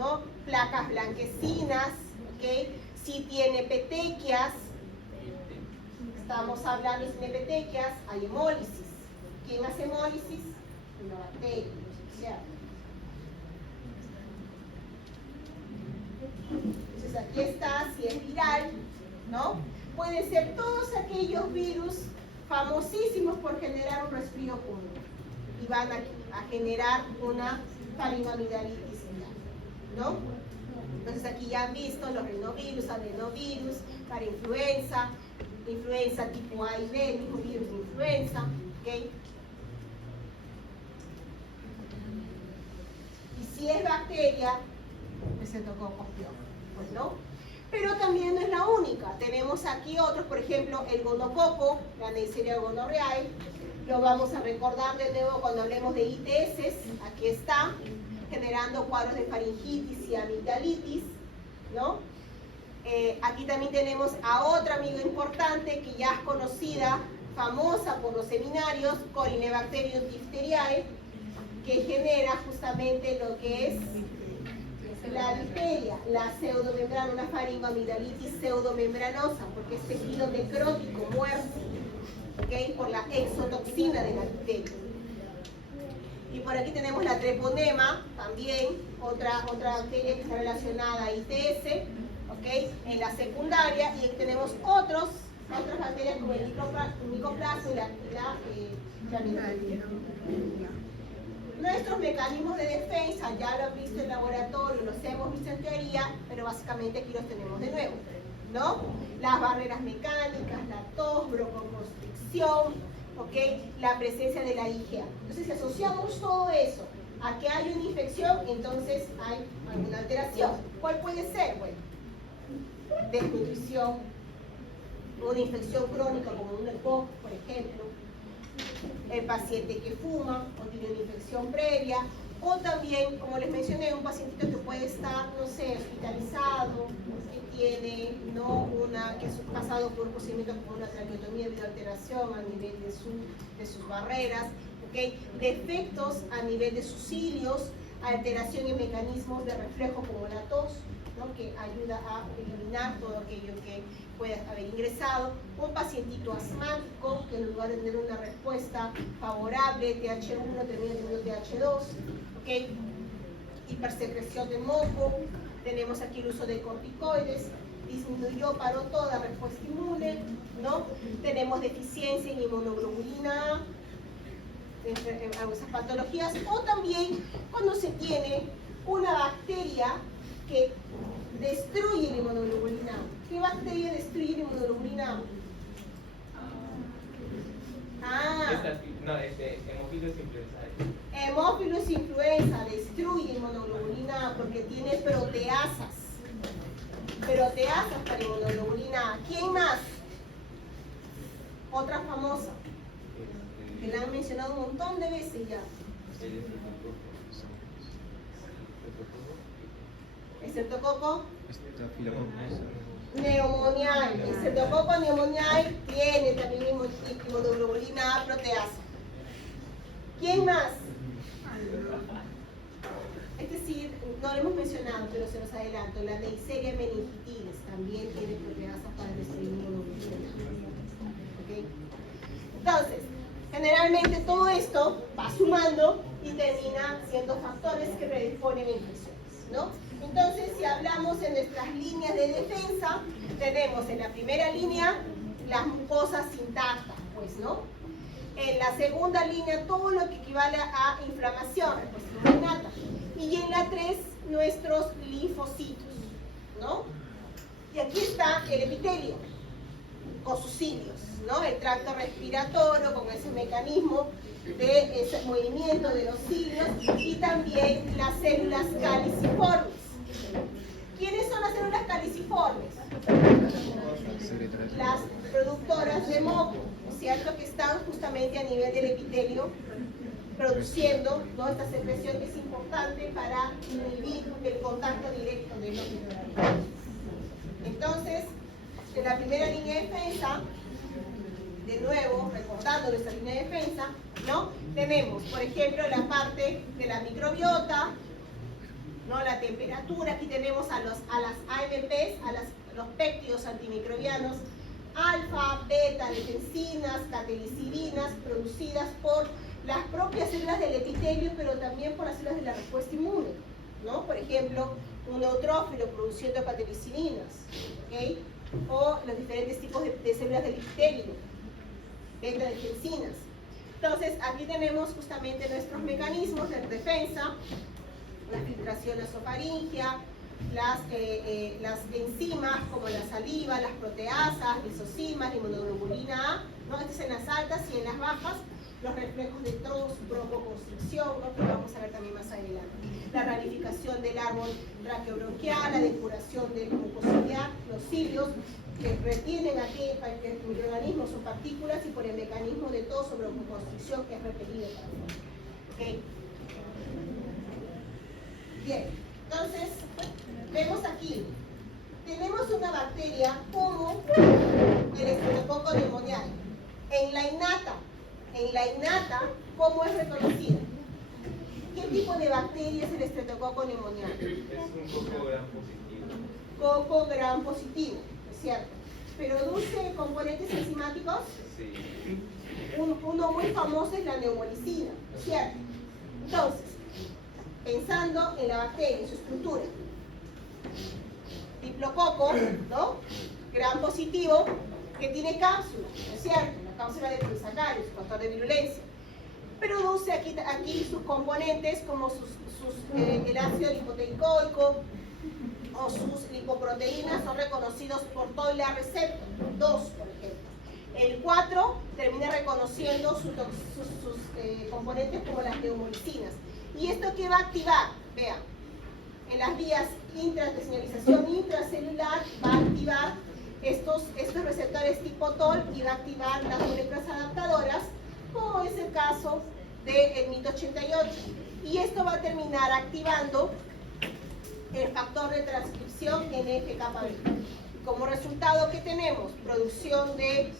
¿no? Placas blanquecinas, ¿ok? Si tiene petequias, estamos hablando de si tiene petequias, hay hemólisis. ¿Quién hace hemólisis? Una bacteria, ¿cierto? Entonces aquí está, si es viral, ¿no? Pueden ser todos aquellos virus famosísimos por generar un resfrío común y van a generar una faringoamigdalitis viral, ¿no? Entonces aquí ya han visto los rinovirus, adenovirus, para influenza tipo A y B, el mismo virus de influenza, ¿ok? Y si es bacteria, estreptococcus pyogenes, pues no. Pero también no es la única. Tenemos aquí otros, por ejemplo, el gonococo, la Neisseria gonorrhoeae. Lo vamos a recordar de nuevo cuando hablemos de ITS. Aquí está, generando cuadros de faringitis y amigdalitis, ¿no? Aquí también tenemos a otra amiga importante que ya es conocida, famosa por los seminarios, Corynebacterium diphtheriae, que genera justamente lo que es la difteria, la pseudomembrana, una faringoamigdalitis pseudomembranosa, porque es tejido necrótico, muerto, ¿okay? Por la exotoxina de la difteria. Y por aquí tenemos la treponema, también otra bacteria que está relacionada a ITS, ¿okay? En la secundaria, y aquí tenemos otras bacterias como el micoplasma y la Nuestros mecanismos de defensa ya lo han visto en laboratorio, los hemos visto en teoría, pero básicamente aquí los tenemos de nuevo, ¿no? Las barreras mecánicas, la tos, broncoconstricción, ¿ok? La presencia de la IgA. Entonces, si asociamos todo eso a que hay una infección, entonces hay alguna alteración. ¿Cuál puede ser? Bueno, desnutrición, una infección crónica como un EPOC, por ejemplo, el paciente que fuma o tiene una infección previa, o también, como les mencioné, un pacientito que puede estar, no sé, hospitalizado, que tiene, que ha pasado por un procedimiento como una traqueotomía debido a alteración a nivel de sus barreras, ¿okay? Defectos a nivel de sus cilios, alteración en mecanismos de reflejo como la tos, ¿no? Que ayuda a eliminar todo aquello que puede haber ingresado. Un pacientito asmático que en lugar de tener una respuesta favorable, TH1 termina teniendo TH2, ¿okay? Hipersecreción de moco. Tenemos aquí el uso de corticoides, disminuyó, paró toda respuesta inmune, ¿no? Tenemos deficiencia en inmunoglobulina A, esas patologías, o también cuando se tiene una bacteria que destruye la inmunoglobulina A. ¿Qué bacteria destruye la inmunoglobulina A? Hemophilus influenzae. Hemophilus influenza destruye inmunoglobulina A porque tiene proteasas. Proteasas para inmunoglobulina A. ¿Quién más? Otra famosa, que la han mencionado un montón de veces ya. Estreptococo pneumoniae. Estreptococo pneumoniae tiene también inmunoglobulina A proteasa. ¿Quién más? Este sí, no lo hemos mencionado, pero se los adelanto. La Neisseria meningitidis también tiene proteasas para destruir inmunoglobulina. ¿Okay? Entonces, generalmente todo esto va sumando y termina siendo factores que predisponen a infecciones, ¿no? Entonces, si hablamos en nuestras líneas de defensa, tenemos en la primera línea las mucosas intactas, pues, ¿no? En la segunda línea, todo lo que equivale a inflamación, pues, innata. Y en la 3, nuestros linfocitos, ¿no? Y aquí está el epitelio, con sus cilios, ¿no? El tracto respiratorio, con ese mecanismo de ese movimiento de los cilios, y también las células caliciformes. ¿Quiénes son las células caliciformes? Las productoras de moco, ¿no es cierto? Que están justamente a nivel del epitelio produciendo, ¿no?, esta secreción que es importante para inhibir el contacto directo de los microorganismos. Entonces, en la primera línea de defensa, de nuevo, recordando nuestra línea de defensa, ¿no?, tenemos, por ejemplo, la parte de la microbiota, ¿no?, la temperatura. Aquí tenemos a las AMPs, los péptidos antimicrobianos, alfa, beta, defensinas, catelicilinas, producidas por las propias células del epitelio, pero también por las células de la respuesta inmune, ¿no? Por ejemplo, un neutrófilo produciendo catelicilinas, ¿ok? O los diferentes tipos de células del epitelio, beta defensinas. Entonces, aquí tenemos justamente nuestros mecanismos de defensa, la filtración nasofaringea, las enzimas como la saliva, las proteasas, lisocimas, la inmunoglobulina A, ¿no? Estas en las altas y en las bajas, los reflejos de TROS, broncoconstricción, ¿no?, que vamos a ver también más adelante. La ramificación del árbol brachiobronquial, la depuración del mucociliar, los cilios que retienen aquí el microorganismo, son partículas, y por el mecanismo de tos o broncoconstricción es repelido también. ¿Okay? Bien, entonces vemos aquí, tenemos una bacteria como el Streptococcus pneumoniae. En la innata, ¿cómo es reconocida? ¿Qué tipo de bacteria es el Streptococcus pneumoniae? Es un coco gram positivo. Coco gram positivo, ¿es cierto? ¿Produce componentes enzimáticos? Sí. Uno muy famoso es la neumolicina, ¿es cierto? Entonces, pensando en la bacteria, en su estructura, diplococo, ¿no?, gram positivo, que tiene cápsula, ¿no es cierto? La cápsula de polisacáridos, factor de virulencia. Produce aquí sus componentes como el ácido lipoteicoico o sus lipoproteínas, son reconocidos por TOILA receptor 2, por ejemplo. El 4 termina reconociendo sus componentes como las neumolicinas. ¿Y esto qué va a activar? Vean, en las vías de señalización intracelular va a activar estos receptores tipo TOL y va a activar las moléculas adaptadoras, como es el caso del MIT88. Y esto va a terminar activando el factor de transcripción NF-κB. Como resultado, ¿qué tenemos? Producción de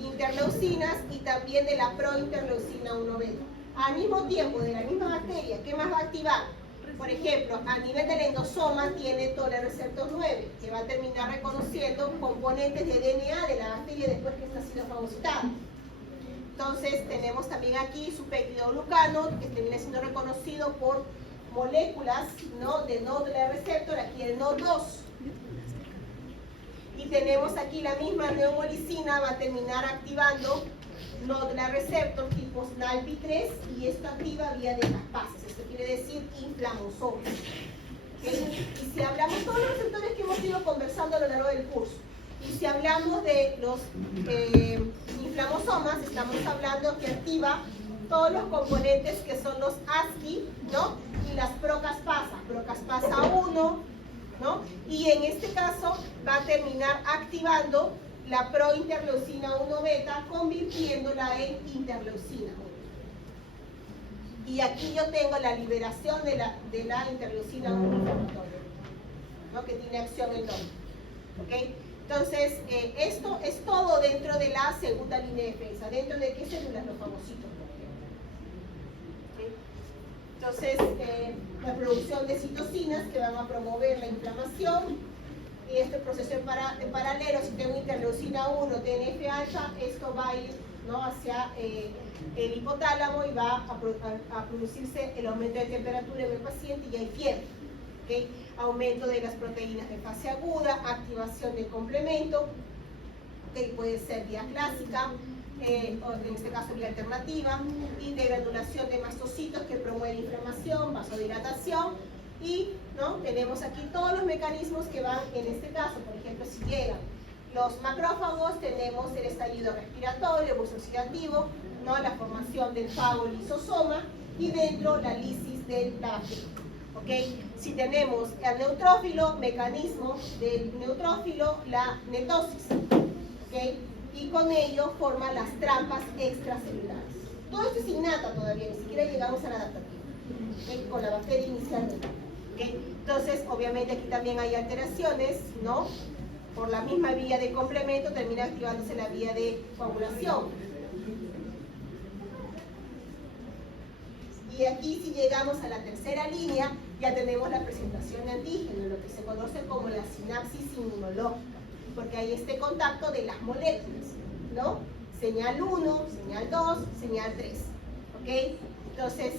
interleucinas y también de la prointerleucina 1-beta. Al mismo tiempo, de la misma bacteria, ¿qué más va a activar? Por ejemplo, a nivel del endosoma tiene TOL receptor 9, que va a terminar reconociendo componentes de DNA de la bacteria después que está siendo fagocitada. Entonces, tenemos también aquí su peptidoglucano, que termina siendo reconocido por moléculas, ¿no?, de NOD receptor, aquí el NOD2. Y tenemos aquí la misma neumolicina, va a terminar activando Nodula receptor tipo SNALP3 y esto activa vía de caspases, esto quiere decir inflamosomas. ¿Okay? Y si hablamos todos los receptores que hemos ido conversando a lo largo del curso, y si hablamos de los inflamosomas, estamos hablando que activa todos los componentes que son los ASCII, ¿no? Y las procaspasa 1, ¿no? Y en este caso va a terminar activando la prointerleucina 1 beta, convirtiéndola en interleucina 1. Y aquí yo tengo la liberación de la interleucina 1 inflamatoria, ¿no? Que tiene acción en doble. ¿Okay? Entonces, esto es todo dentro de la segunda línea de defensa. ¿Dentro de qué células? Los fagocitos. ¿Okay? Entonces, la producción de citocinas que van a promover la inflamación. Y este proceso en paralelo, si tengo interleucina 1, TNF-alfa, esto va a ir, ¿no? hacia el hipotálamo y va a producirse el aumento de temperatura en el paciente y hay fiebre. ¿Okay? Aumento de las proteínas de fase aguda, activación del complemento, ¿okay? Puede ser vía clásica, o en este caso vía alternativa, y degranulación de mastocitos que promueve inflamación, vasodilatación, y ¿no? tenemos aquí todos los mecanismos que van en este caso. Por ejemplo, si llegan los macrófagos, tenemos el estallido respiratorio, el oxidativo, ¿no? la formación del fagolisosoma y dentro la lisis del bacterio. ¿Okay? Si tenemos el neutrófilo, mecanismo del neutrófilo, la netosis, ¿okay? Y con ello forma las trampas extracelulares. Todo esto es innata todavía, ni siquiera llegamos a la adaptativa, ¿okay? Con la bacteria inicial. ¿Okay? Entonces, obviamente aquí también hay alteraciones, ¿no? Por la misma vía de complemento termina activándose la vía de coagulación. Y aquí si llegamos a la tercera línea, ya tenemos la presentación de antígeno, lo que se conoce como la sinapsis inmunológica, porque hay este contacto de las moléculas, ¿no? Señal 1, señal 2, señal 3, ¿ok? Entonces,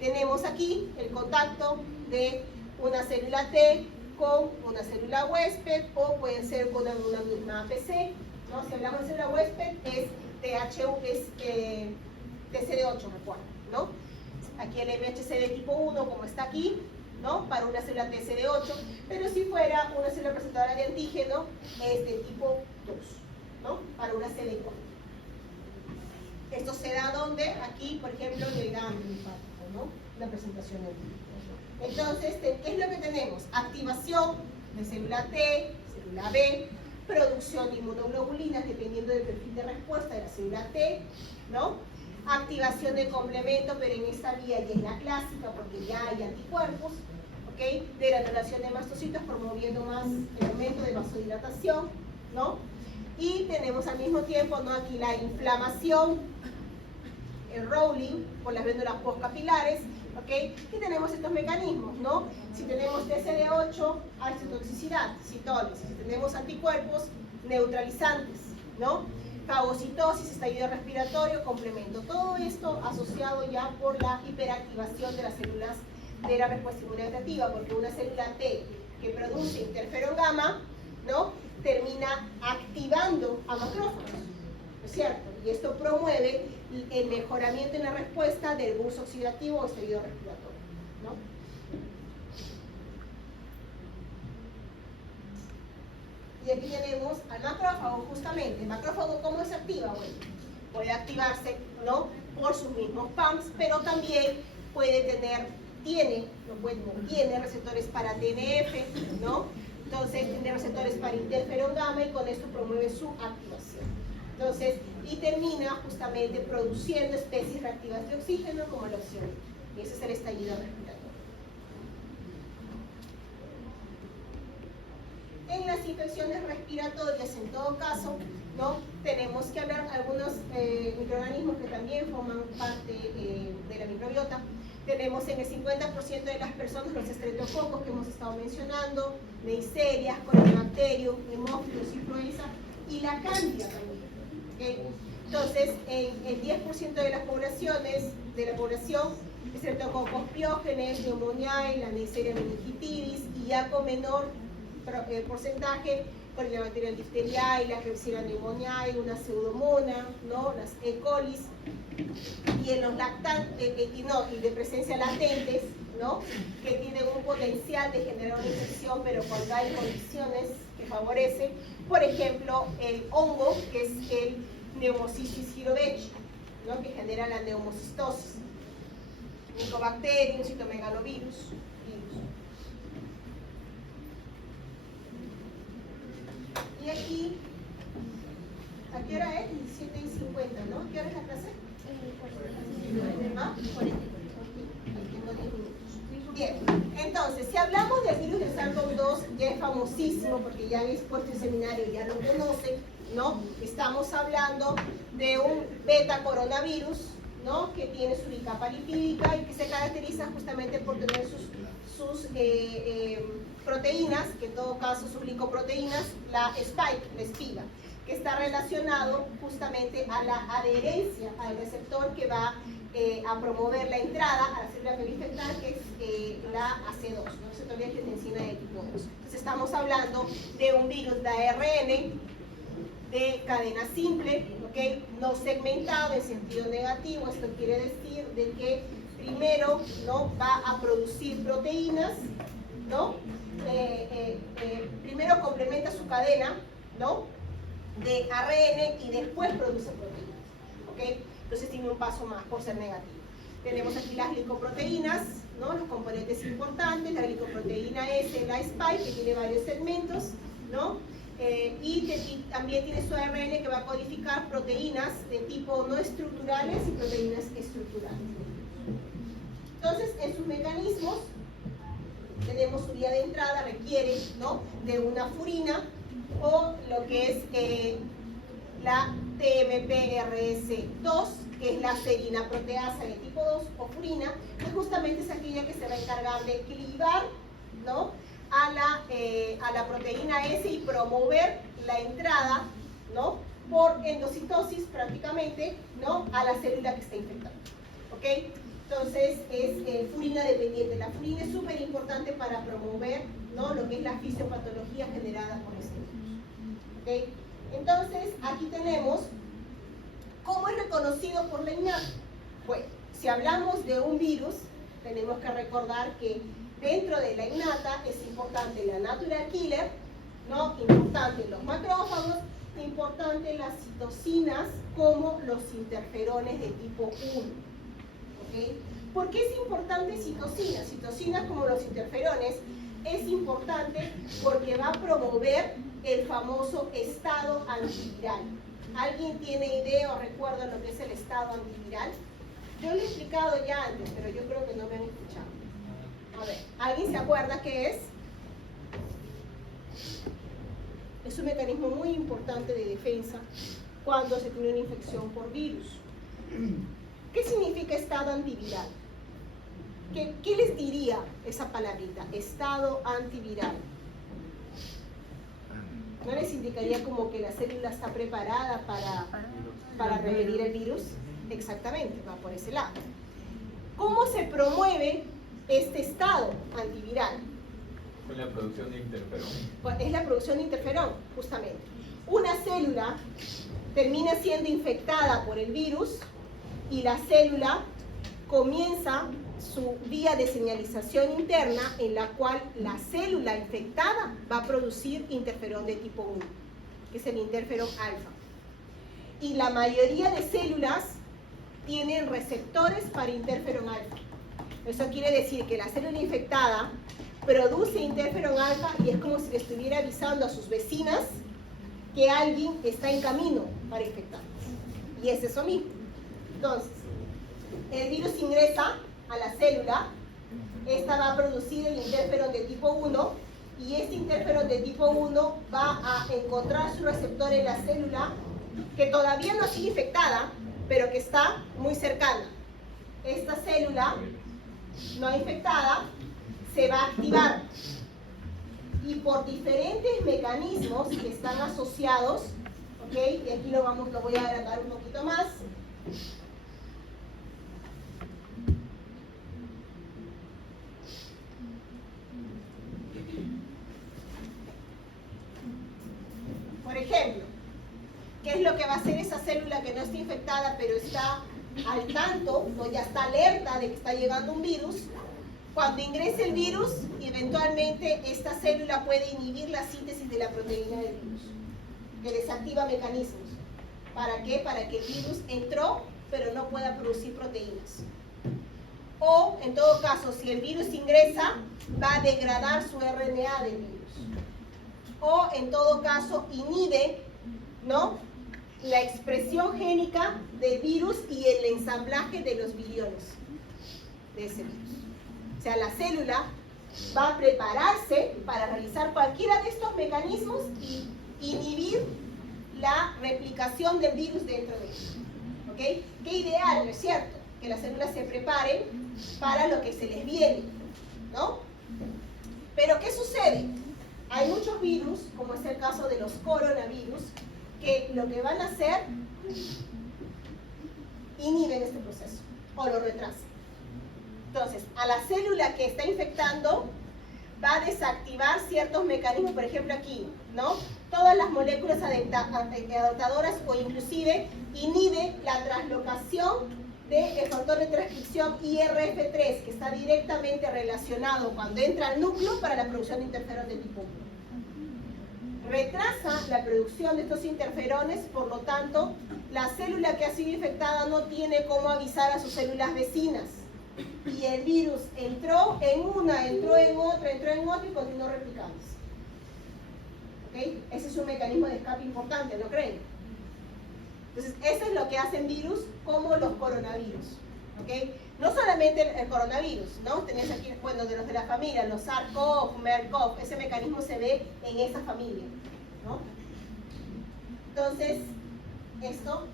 tenemos aquí el contacto de una célula T con una célula huésped, o puede ser con una misma APC, ¿no? Si hablamos de célula huésped, es TCD8, recuerden, ¿no? Aquí el MHC de tipo 1, como está aquí, ¿no? Para una célula TCD8, pero si fuera una célula presentadora de antígeno, es de tipo 2, ¿no? Para una CD4. Esto se da donde, aquí, por ejemplo, en el ganglio linfático, ¿no? La presentación de antígeno. Entonces, ¿qué es lo que tenemos? Activación de célula T, célula B, producción de inmunoglobulinas dependiendo del perfil de respuesta de la célula T, ¿no? Activación de complemento, pero en esta vía ya es la clásica porque ya hay anticuerpos, ¿ok? Degranulación de mastocitos promoviendo más el aumento de vasodilatación, ¿no? Y tenemos al mismo tiempo, ¿no? Aquí la inflamación, el rolling por las glándulas postcapilares, ¿ok? Y tenemos estos mecanismos, ¿no? Si tenemos TCD8, hay citotoxicidad, citólisis. Si tenemos anticuerpos, neutralizantes, ¿no? Fagocitosis, estallido respiratorio, complemento. Todo esto asociado ya por la hiperactivación de las células de la respuesta inmunitativa, porque una célula T que produce interferón gamma, ¿no? Termina activando a macrófagos, ¿no es cierto? Y esto promueve el mejoramiento en la respuesta del bus oxidativo o estallido respiratorio, ¿no? Y aquí tenemos al macrófago, justamente. ¿El macrófago cómo se activa? Bueno, puede activarse, ¿no? Por sus mismos pumps, pero también puede tener, tiene receptores para TNF, ¿no? Entonces tiene receptores para interferón gamma y con esto promueve su activación. Entonces, y termina justamente produciendo especies reactivas de oxígeno como la oxígeno. Y ese es el estallido respiratorio. En las infecciones respiratorias, en todo caso, ¿no? Tenemos que hablar de algunos microorganismos que también forman parte de la microbiota. Tenemos en el 50% de las personas los estreptococos que hemos estado mencionando, Neisseria, Corynebacterium, Hemófilos, influenza y la cándida también. ¿Okay? Entonces, en el 10% de las poblaciones, estreptococos piógenes, Pneumoniae, la Neisseria meningitidis y ya con menor porcentaje Corynebacterium diphtheriae, la Klebsiella pneumoniae, una pseudomonas, ¿no? Las E. coli, y en los lactantes, y de presencia latentes, ¿no? Que tienen un potencial de generar una infección, pero cuando hay condiciones que favorecen, por ejemplo, el hongo, que es el Pneumocystis jirovecii, ¿no? Que genera la neumocistosis, Mycobacterium, citomegalovirus, virus. Y aquí, ¿a qué hora es? 17:50, ¿no? ¿Qué hora es la clase? ¿Ah? Tengo 10 minutos. Bien, entonces, si hablamos del virus de SARS-CoV-2, ya es famosísimo porque ya habéis puesto el seminario, ya lo conocen, ¿no? Estamos hablando de un beta coronavirus, ¿no? Que tiene su bicapa lipídica y que se caracteriza justamente por tener sus proteínas, que en todo caso sus glicoproteínas, la spike, la espiga, que está relacionado justamente a la adherencia al receptor que va a promover la entrada a la célula que va a infectar, que es la AC2, ¿no? Receptor de angiotensina de tipo 2. Entonces estamos hablando de un virus de ARN de cadena simple, ¿okay? No segmentado en sentido negativo. Esto quiere decir de que primero, ¿no? Va a producir proteínas, ¿no? Primero complementa su cadena, ¿no? De ARN y después produce proteínas, ¿okay? Entonces tiene un paso más por ser negativo. Tenemos aquí las glicoproteínas, ¿no? Los componentes importantes, la glicoproteína S, la spike, que tiene varios segmentos, ¿no? Y también tiene su ARN que va a codificar proteínas de tipo no estructurales y proteínas estructurales. Entonces, en sus mecanismos, tenemos su vía de entrada, requiere, ¿no? De una furina o lo que es la TMPRS2, que es la serina proteasa de tipo 2 o furina, que justamente es aquella que se va a encargar de equilibrar, ¿no? A la proteína S y promover la entrada, ¿no? Por endocitosis prácticamente, ¿no? A la célula que está infectada, ¿ok? Entonces es furina dependiente. La furina es súper importante para promover, ¿no? Lo que es la fisiopatología generada por este virus, ¿ok? Entonces aquí tenemos cómo es reconocido por la INAT. Bueno, si hablamos de un virus, tenemos que recordar que dentro de la innata es importante la natural killer, ¿no? Importante los macrófagos, importante las citocinas como los interferones de tipo 1. ¿Okay? ¿Por qué es importante citocinas? Citocinas como los interferones es importante porque va a promover el famoso estado antiviral. ¿Alguien tiene idea o recuerda lo que es el estado antiviral? Yo lo he explicado ya antes, pero yo creo que no me han escuchado. A ver, ¿alguien se acuerda qué es? Es un mecanismo muy importante de defensa cuando se tiene una infección por virus. ¿Qué significa estado antiviral? ¿Qué les diría esa palabrita? Estado antiviral. ¿No les indicaría como que la célula está preparada para repelir el virus? Exactamente, va por ese lado. ¿Cómo se promueve este estado antiviral? Con la producción de interferón. Es la producción de interferón, justamente. Una célula termina siendo infectada por el virus y la célula comienza su vía de señalización interna en la cual la célula infectada va a producir interferón de tipo 1, que es el interferón alfa. Y la mayoría de células tienen receptores para interferón alfa. Eso quiere decir que la célula infectada produce interferón alfa y es como si le estuviera avisando a sus vecinas que alguien está en camino para infectarlas. Y es eso mismo. Entonces, el virus ingresa a la célula, esta va a producir el interferón de tipo 1 y este interferón de tipo 1 va a encontrar su receptor en la célula que todavía no ha sido infectada, pero que está muy cercana. Esta célula no infectada se va a activar y por diferentes mecanismos que están asociados, ¿ok? Y aquí lo voy a agrandar un poquito más. que va a hacer esa célula que no está infectada, pero está al tanto, ¿no? Ya está alerta de que está llegando un virus? Cuando ingrese el virus, eventualmente esta célula puede inhibir la síntesis de la proteína del virus, que desactiva mecanismos. ¿Para qué? Para que el virus entró, pero no pueda producir proteínas. O, en todo caso, si el virus ingresa, va a degradar su RNA del virus. O, en todo caso, inhibe, ¿no?, la expresión génica del virus y el ensamblaje de los viriones de ese virus. O sea, la célula va a prepararse para realizar cualquiera de estos mecanismos y inhibir la replicación del virus dentro de ella. ¿Ok? Qué ideal, ¿no es cierto? Que las células se preparen para lo que se les viene, ¿no? Pero ¿qué sucede? Hay muchos virus, como es el caso de los coronavirus, que lo que van a hacer, inhiben este proceso o lo retrasan. Entonces, a la célula que está infectando va a desactivar ciertos mecanismos, por ejemplo aquí, ¿no? Todas las moléculas adaptadoras o inclusive inhibe la translocación del factor de transcripción IRF3, que está directamente relacionado cuando entra al núcleo para la producción de interferón de tipo 1. Retrasa la producción de estos interferones, por lo tanto, la célula que ha sido infectada no tiene cómo avisar a sus células vecinas. Y el virus entró en una, entró en otra y continuó replicándose. ¿Okay? Ese es un mecanismo de escape importante, ¿no creen? Entonces, eso es lo que hacen virus como los coronavirus. ¿Okay? No solamente el coronavirus, ¿no? Tenéis aquí, bueno, de los de la familia, los SARS-CoV, MERS-CoV, ese mecanismo se ve en esa familia, ¿no? Entonces, esto.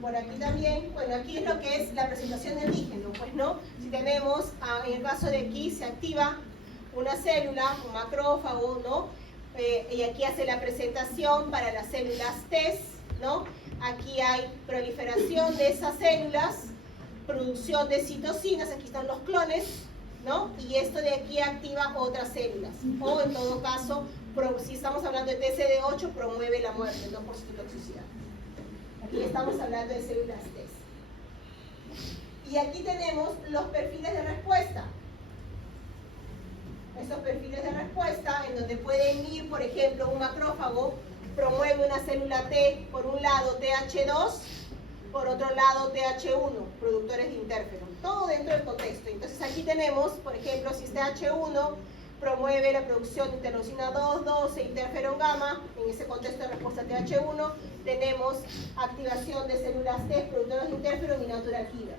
Por aquí también, bueno, aquí es lo que es la presentación de antígeno, pues, ¿no? Si tenemos, en el caso de aquí, se activa una célula, un macrófago, ¿no? Y aquí hace la presentación para las células T, ¿no? Aquí hay proliferación de esas células, producción de citocinas, aquí están los clones, ¿no? Y esto de aquí activa otras células. O, en todo caso, si estamos hablando de TCD8, promueve la muerte, no por citotoxicidad. Aquí estamos hablando de células T. Y aquí tenemos los perfiles de respuesta. Estos perfiles de respuesta, en donde pueden ir, por ejemplo, un macrófago promueve una célula T, por un lado TH2, por otro lado TH1, productores de interferón. Todo dentro del contexto. Entonces aquí tenemos, por ejemplo, si es TH1, promueve la producción de interleucina 2, 12, interferón gamma, en ese contexto de respuesta TH1, tenemos activación de células T, productoras de interferón y natural killer.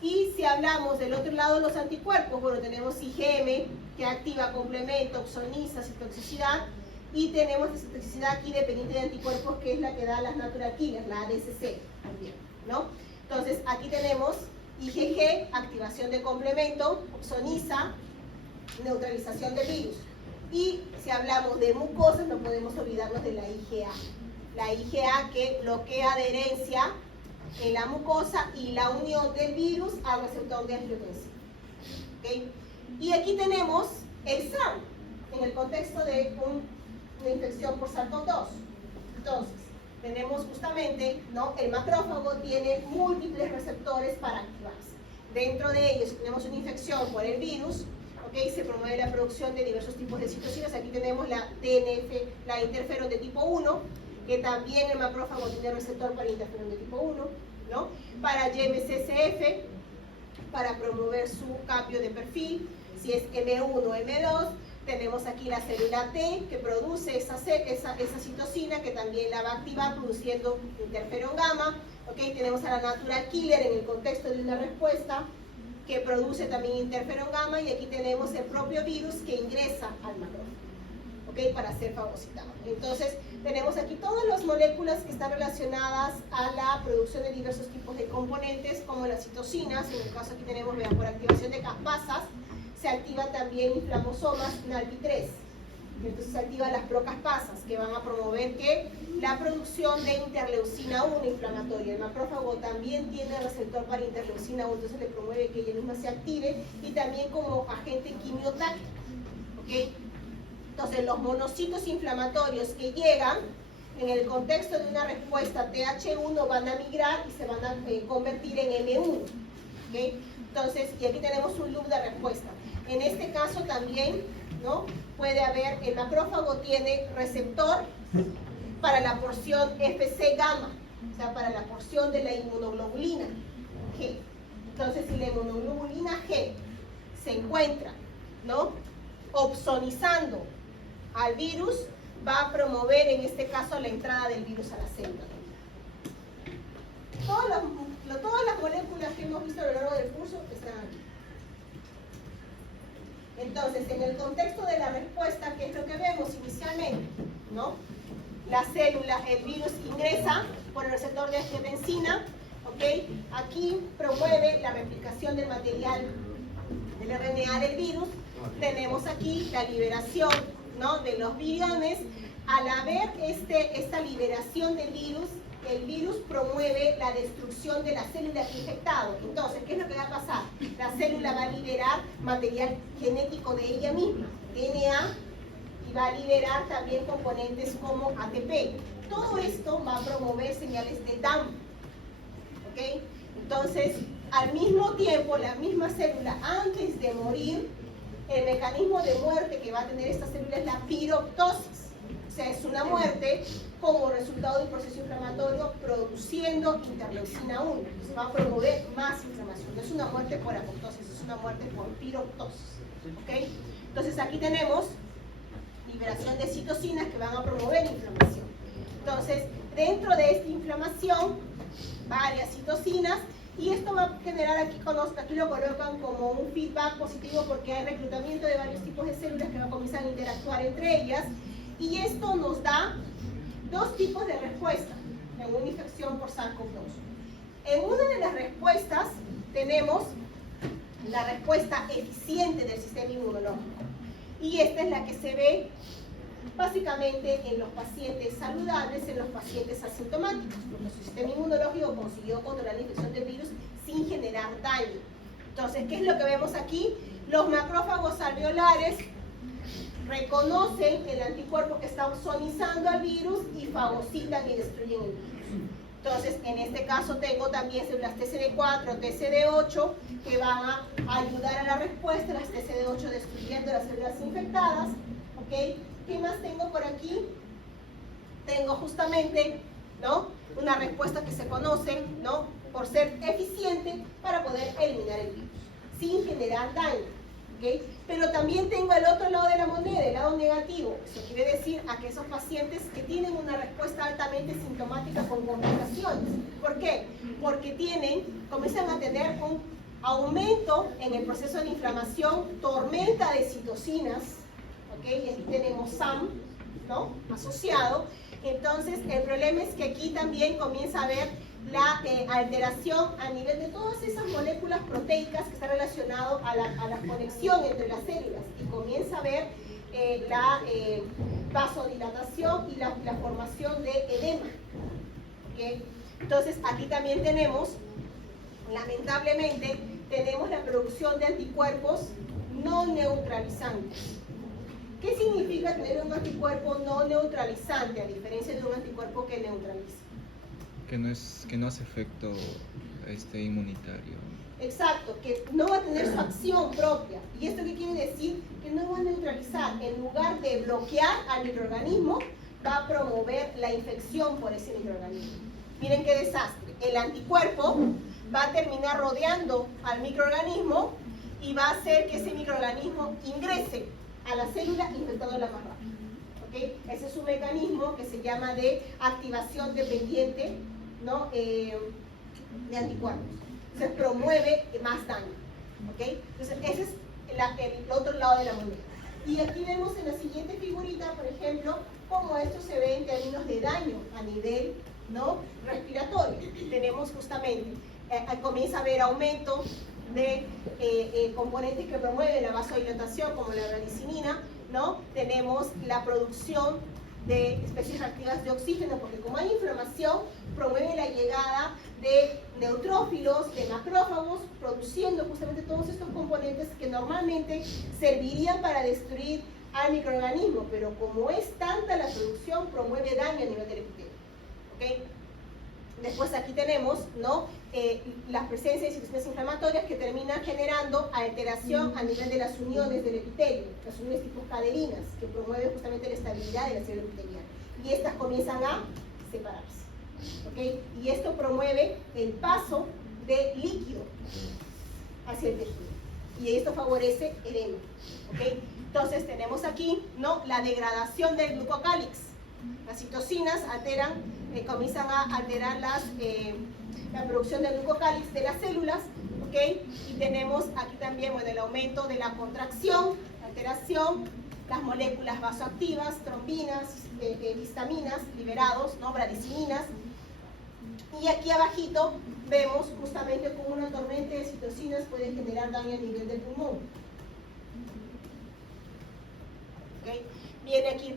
Y si hablamos del otro lado los anticuerpos, bueno, tenemos IgM, que activa complemento, opsoniza, citotoxicidad, y tenemos la citotoxicidad aquí dependiente de anticuerpos, que es la que da las natural killers, la ADCC también, ¿no? Entonces, aquí tenemos IgG, activación de complemento, opsoniza, neutralización del virus. Y si hablamos de mucosas, no podemos olvidarnos de la IgA. La IgA que bloquea adherencia en la mucosa y la unión del virus al receptor de angiotensina. ¿Okay? Y aquí tenemos el SARS, en el contexto de una infección por SARS-CoV-2. Entonces, tenemos justamente, ¿no? El macrófago tiene múltiples receptores para activarse. Dentro de ellos tenemos una infección por el virus, ¿okay? Se promueve la producción de diversos tipos de citocinas. Aquí tenemos la TNF, la interferón de tipo 1, que también el macrófago tiene receptor para interferón de tipo 1, ¿no? Para YMCSF, para promover su cambio de perfil. Si es M1 o M2, tenemos aquí la célula T, que produce esa citocina, que también la va a activar produciendo interferón gamma. ¿Okay? Tenemos a la natural killer en el contexto de una respuesta, que produce también interferón gamma, y aquí tenemos el propio virus que ingresa al macrófago, ¿okay? Para ser fagocitado. Entonces, tenemos aquí todas las moléculas que están relacionadas a la producción de diversos tipos de componentes, como las citocinas. En el caso aquí tenemos, vean, por activación de caspasas, se activan también inflamosomas NALPI3. Entonces se activan las procaspasas, que van a promover que la producción de interleucina 1 inflamatoria. El macrófago también tiene receptor para interleucina 1, entonces le promueve que ella misma se active, y también como agente quimiotáctico. ¿Okay? Entonces, los monocitos inflamatorios que llegan en el contexto de una respuesta TH1 van a migrar y se van a convertir en M1. ¿Okay? Entonces, y aquí tenemos un loop de respuesta. En este caso también, ¿no? Puede haber, el macrófago tiene receptor para la porción Fc gamma, o sea, para la porción de la inmunoglobulina G. Entonces, si la inmunoglobulina G se encuentra, ¿no?, opsonizando al virus, va a promover en este caso la entrada del virus a la célula. Todas las moléculas que hemos visto a lo largo del curso están aquí. Entonces, en el contexto de la respuesta, ¿qué es lo que vemos inicialmente? ¿No? La célula, el virus ingresa por el receptor de angiotensina, ¿ok? Aquí promueve la replicación del material del RNA del virus. Tenemos aquí la liberación, ¿no?, de los viriones. Al haber esta liberación del virus, el virus promueve la destrucción de la célula infectada. Entonces, ¿qué es lo que va a pasar? La célula va a liberar material genético de ella misma, DNA, y va a liberar también componentes como ATP. Todo esto va a promover señales de DAM. ¿Ok? Entonces, al mismo tiempo, la misma célula, antes de morir, el mecanismo de muerte que va a tener esta célula es la piroptosis. O sea, es una muerte como resultado del proceso inflamatorio produciendo interleucina 1. Entonces va a promover más inflamación. No es una muerte por apoptosis, es una muerte por piroptosis. ¿Ok? Entonces aquí tenemos liberación de citocinas que van a promover inflamación. Entonces, dentro de esta inflamación, varias citocinas, y esto va a generar, aquí lo colocan como un feedback positivo porque hay reclutamiento de varios tipos de células que van a comenzar a interactuar entre ellas, y esto nos da dos tipos de respuesta en una infección por SARS-CoV-2. En una de las respuestas tenemos la respuesta eficiente del sistema inmunológico, y esta es la que se ve básicamente en los pacientes saludables, en los pacientes asintomáticos, porque su sistema inmunológico consiguió controlar la infección del virus sin generar daño. Entonces, ¿qué es lo que vemos aquí? Los macrófagos alveolares reconocen el anticuerpo que está opsonizando al virus y fagocitan y destruyen el virus. Entonces, en este caso tengo también células TCD4, TCD8 que van a ayudar a la respuesta, las TCD8 destruyendo las células infectadas. ¿Ok? ¿Qué más tengo por aquí? Tengo justamente, ¿no?, una respuesta que se conoce, ¿no?, por ser eficiente para poder eliminar el virus sin generar daño. ¿Okay? Pero también tengo el otro lado de la moneda, el lado negativo. Eso quiere decir a que esos pacientes que tienen una respuesta altamente sintomática con complicaciones. ¿Por qué? Porque comienzan a tener un aumento en el proceso de inflamación, tormenta de citocinas, ¿okay? Y aquí tenemos SAM, ¿no?, asociado. Entonces, el problema es que aquí también comienza a haber la alteración a nivel de todas esas moléculas proteicas que están relacionadas a la conexión entre las células, y comienza a haber la vasodilatación y la formación de edema. ¿Okay? Entonces, aquí también tenemos, lamentablemente, la producción de anticuerpos no neutralizantes. ¿Qué significa tener un anticuerpo no neutralizante a diferencia de un anticuerpo que neutraliza? Que no hace efecto inmunitario. Exacto, que no va a tener su acción propia. ¿Y esto qué quiere decir? Que no va a neutralizar. En lugar de bloquear al microorganismo, va a promover la infección por ese microorganismo. Miren qué desastre. El anticuerpo va a terminar rodeando al microorganismo y va a hacer que ese microorganismo ingrese a la célula infectándola más rápido. ¿Okay? Ese es un mecanismo que se llama de activación dependiente, ¿no?, de anticuerpos. Entonces promueve más daño. ¿Okay? Entonces ese es el otro lado de la moneda. Y aquí vemos en la siguiente figurita, por ejemplo, cómo esto se ve en términos de daño a nivel, ¿no?, respiratorio. Tenemos justamente, comienza a haber aumento de componentes que promueven la vasodilatación, como la radicinina, ¿no? Tenemos la producción de especies reactivas de oxígeno, porque como hay inflamación, promueve la llegada de neutrófilos, de macrófagos, produciendo justamente todos estos componentes que normalmente servirían para destruir al microorganismo, pero como es tanta la producción, promueve daño a nivel del epitelio. ¿Ok? Después aquí tenemos, ¿no? La presencia de situaciones inflamatorias que terminan generando alteración a nivel de las uniones del epitelio, las uniones tipo caderinas, que promueven justamente la estabilidad de la célula epitelial. Y estas comienzan a separarse. ¿Ok? Y esto promueve el paso de líquido hacia el tejido. Y esto favorece edema. ¿Ok? Entonces tenemos aquí, ¿no? La degradación del glucocálix. Las citocinas comienzan a alterar la producción del glucocálix de las células, ¿ok? Y tenemos aquí también, bueno, el aumento de la contracción, la alteración, las moléculas vasoactivas, trombinas, histaminas liberados, ¿no? Bradicininas. Y aquí abajito vemos justamente cómo una tormenta de citocinas puede generar daño a nivel del pulmón. ¿Okay? Viene aquí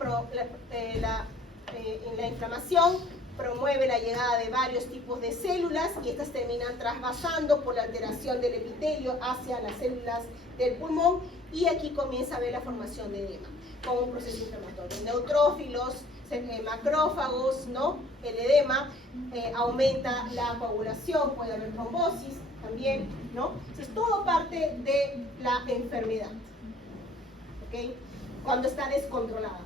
la inflamación, promueve la llegada de varios tipos de células y estas terminan trasvasando por la alteración del epitelio hacia las células del pulmón y aquí comienza a ver la formación de edema como un proceso inflamatorio. Neutrófilos, macrófagos, ¿no? El edema aumenta la coagulación, puede haber trombosis también, ¿no? Es todo parte de la enfermedad, ¿ok? Cuando está descontrolada,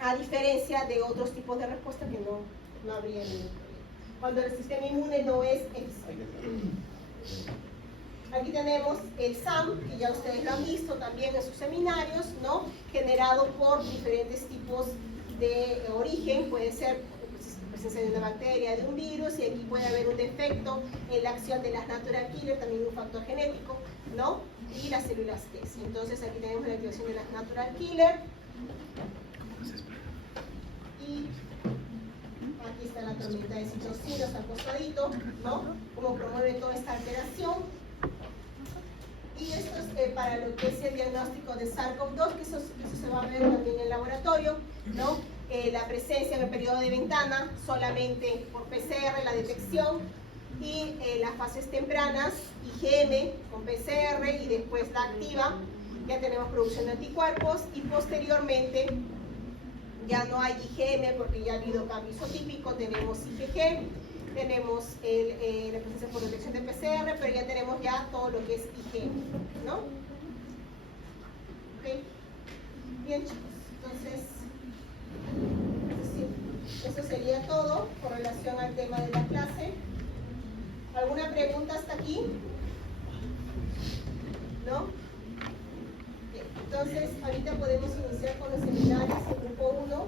a diferencia de otros tipos de respuesta que no habría ningún problema. Cuando el sistema inmune no es eficiente. Aquí tenemos el SAM, que ya ustedes lo han visto también en sus seminarios, ¿no? Generado por diferentes tipos de origen, puede ser presencia de una bacteria, de un virus, y aquí puede haber un defecto en la acción de las natural killer, también un factor genético, ¿no? Y las células T. Entonces aquí tenemos la activación de las natural killer. Y aquí está la tormenta de citocinas al costadito, ¿no? Cómo promueve toda esta alteración. Y esto es para lo que es el diagnóstico de SARS-CoV-2, que eso se va a ver también en el laboratorio, ¿no? La presencia en el periodo de ventana, solamente por PCR, la detección, y las fases tempranas, IgM con PCR, y después la activa, ya tenemos producción de anticuerpos, y posteriormente ya no hay IgM porque ya ha habido cambio isotípico, tenemos IgG, tenemos la presencia por detección de PCR, pero ya tenemos ya todo lo que es IgM, ¿no? ¿Ok? Bien, chicos, entonces, eso sería todo con relación al tema de la clase. ¿Alguna pregunta hasta aquí? ¿No? Bien, entonces, ahorita podemos iniciar con los seminarios en grupo 1.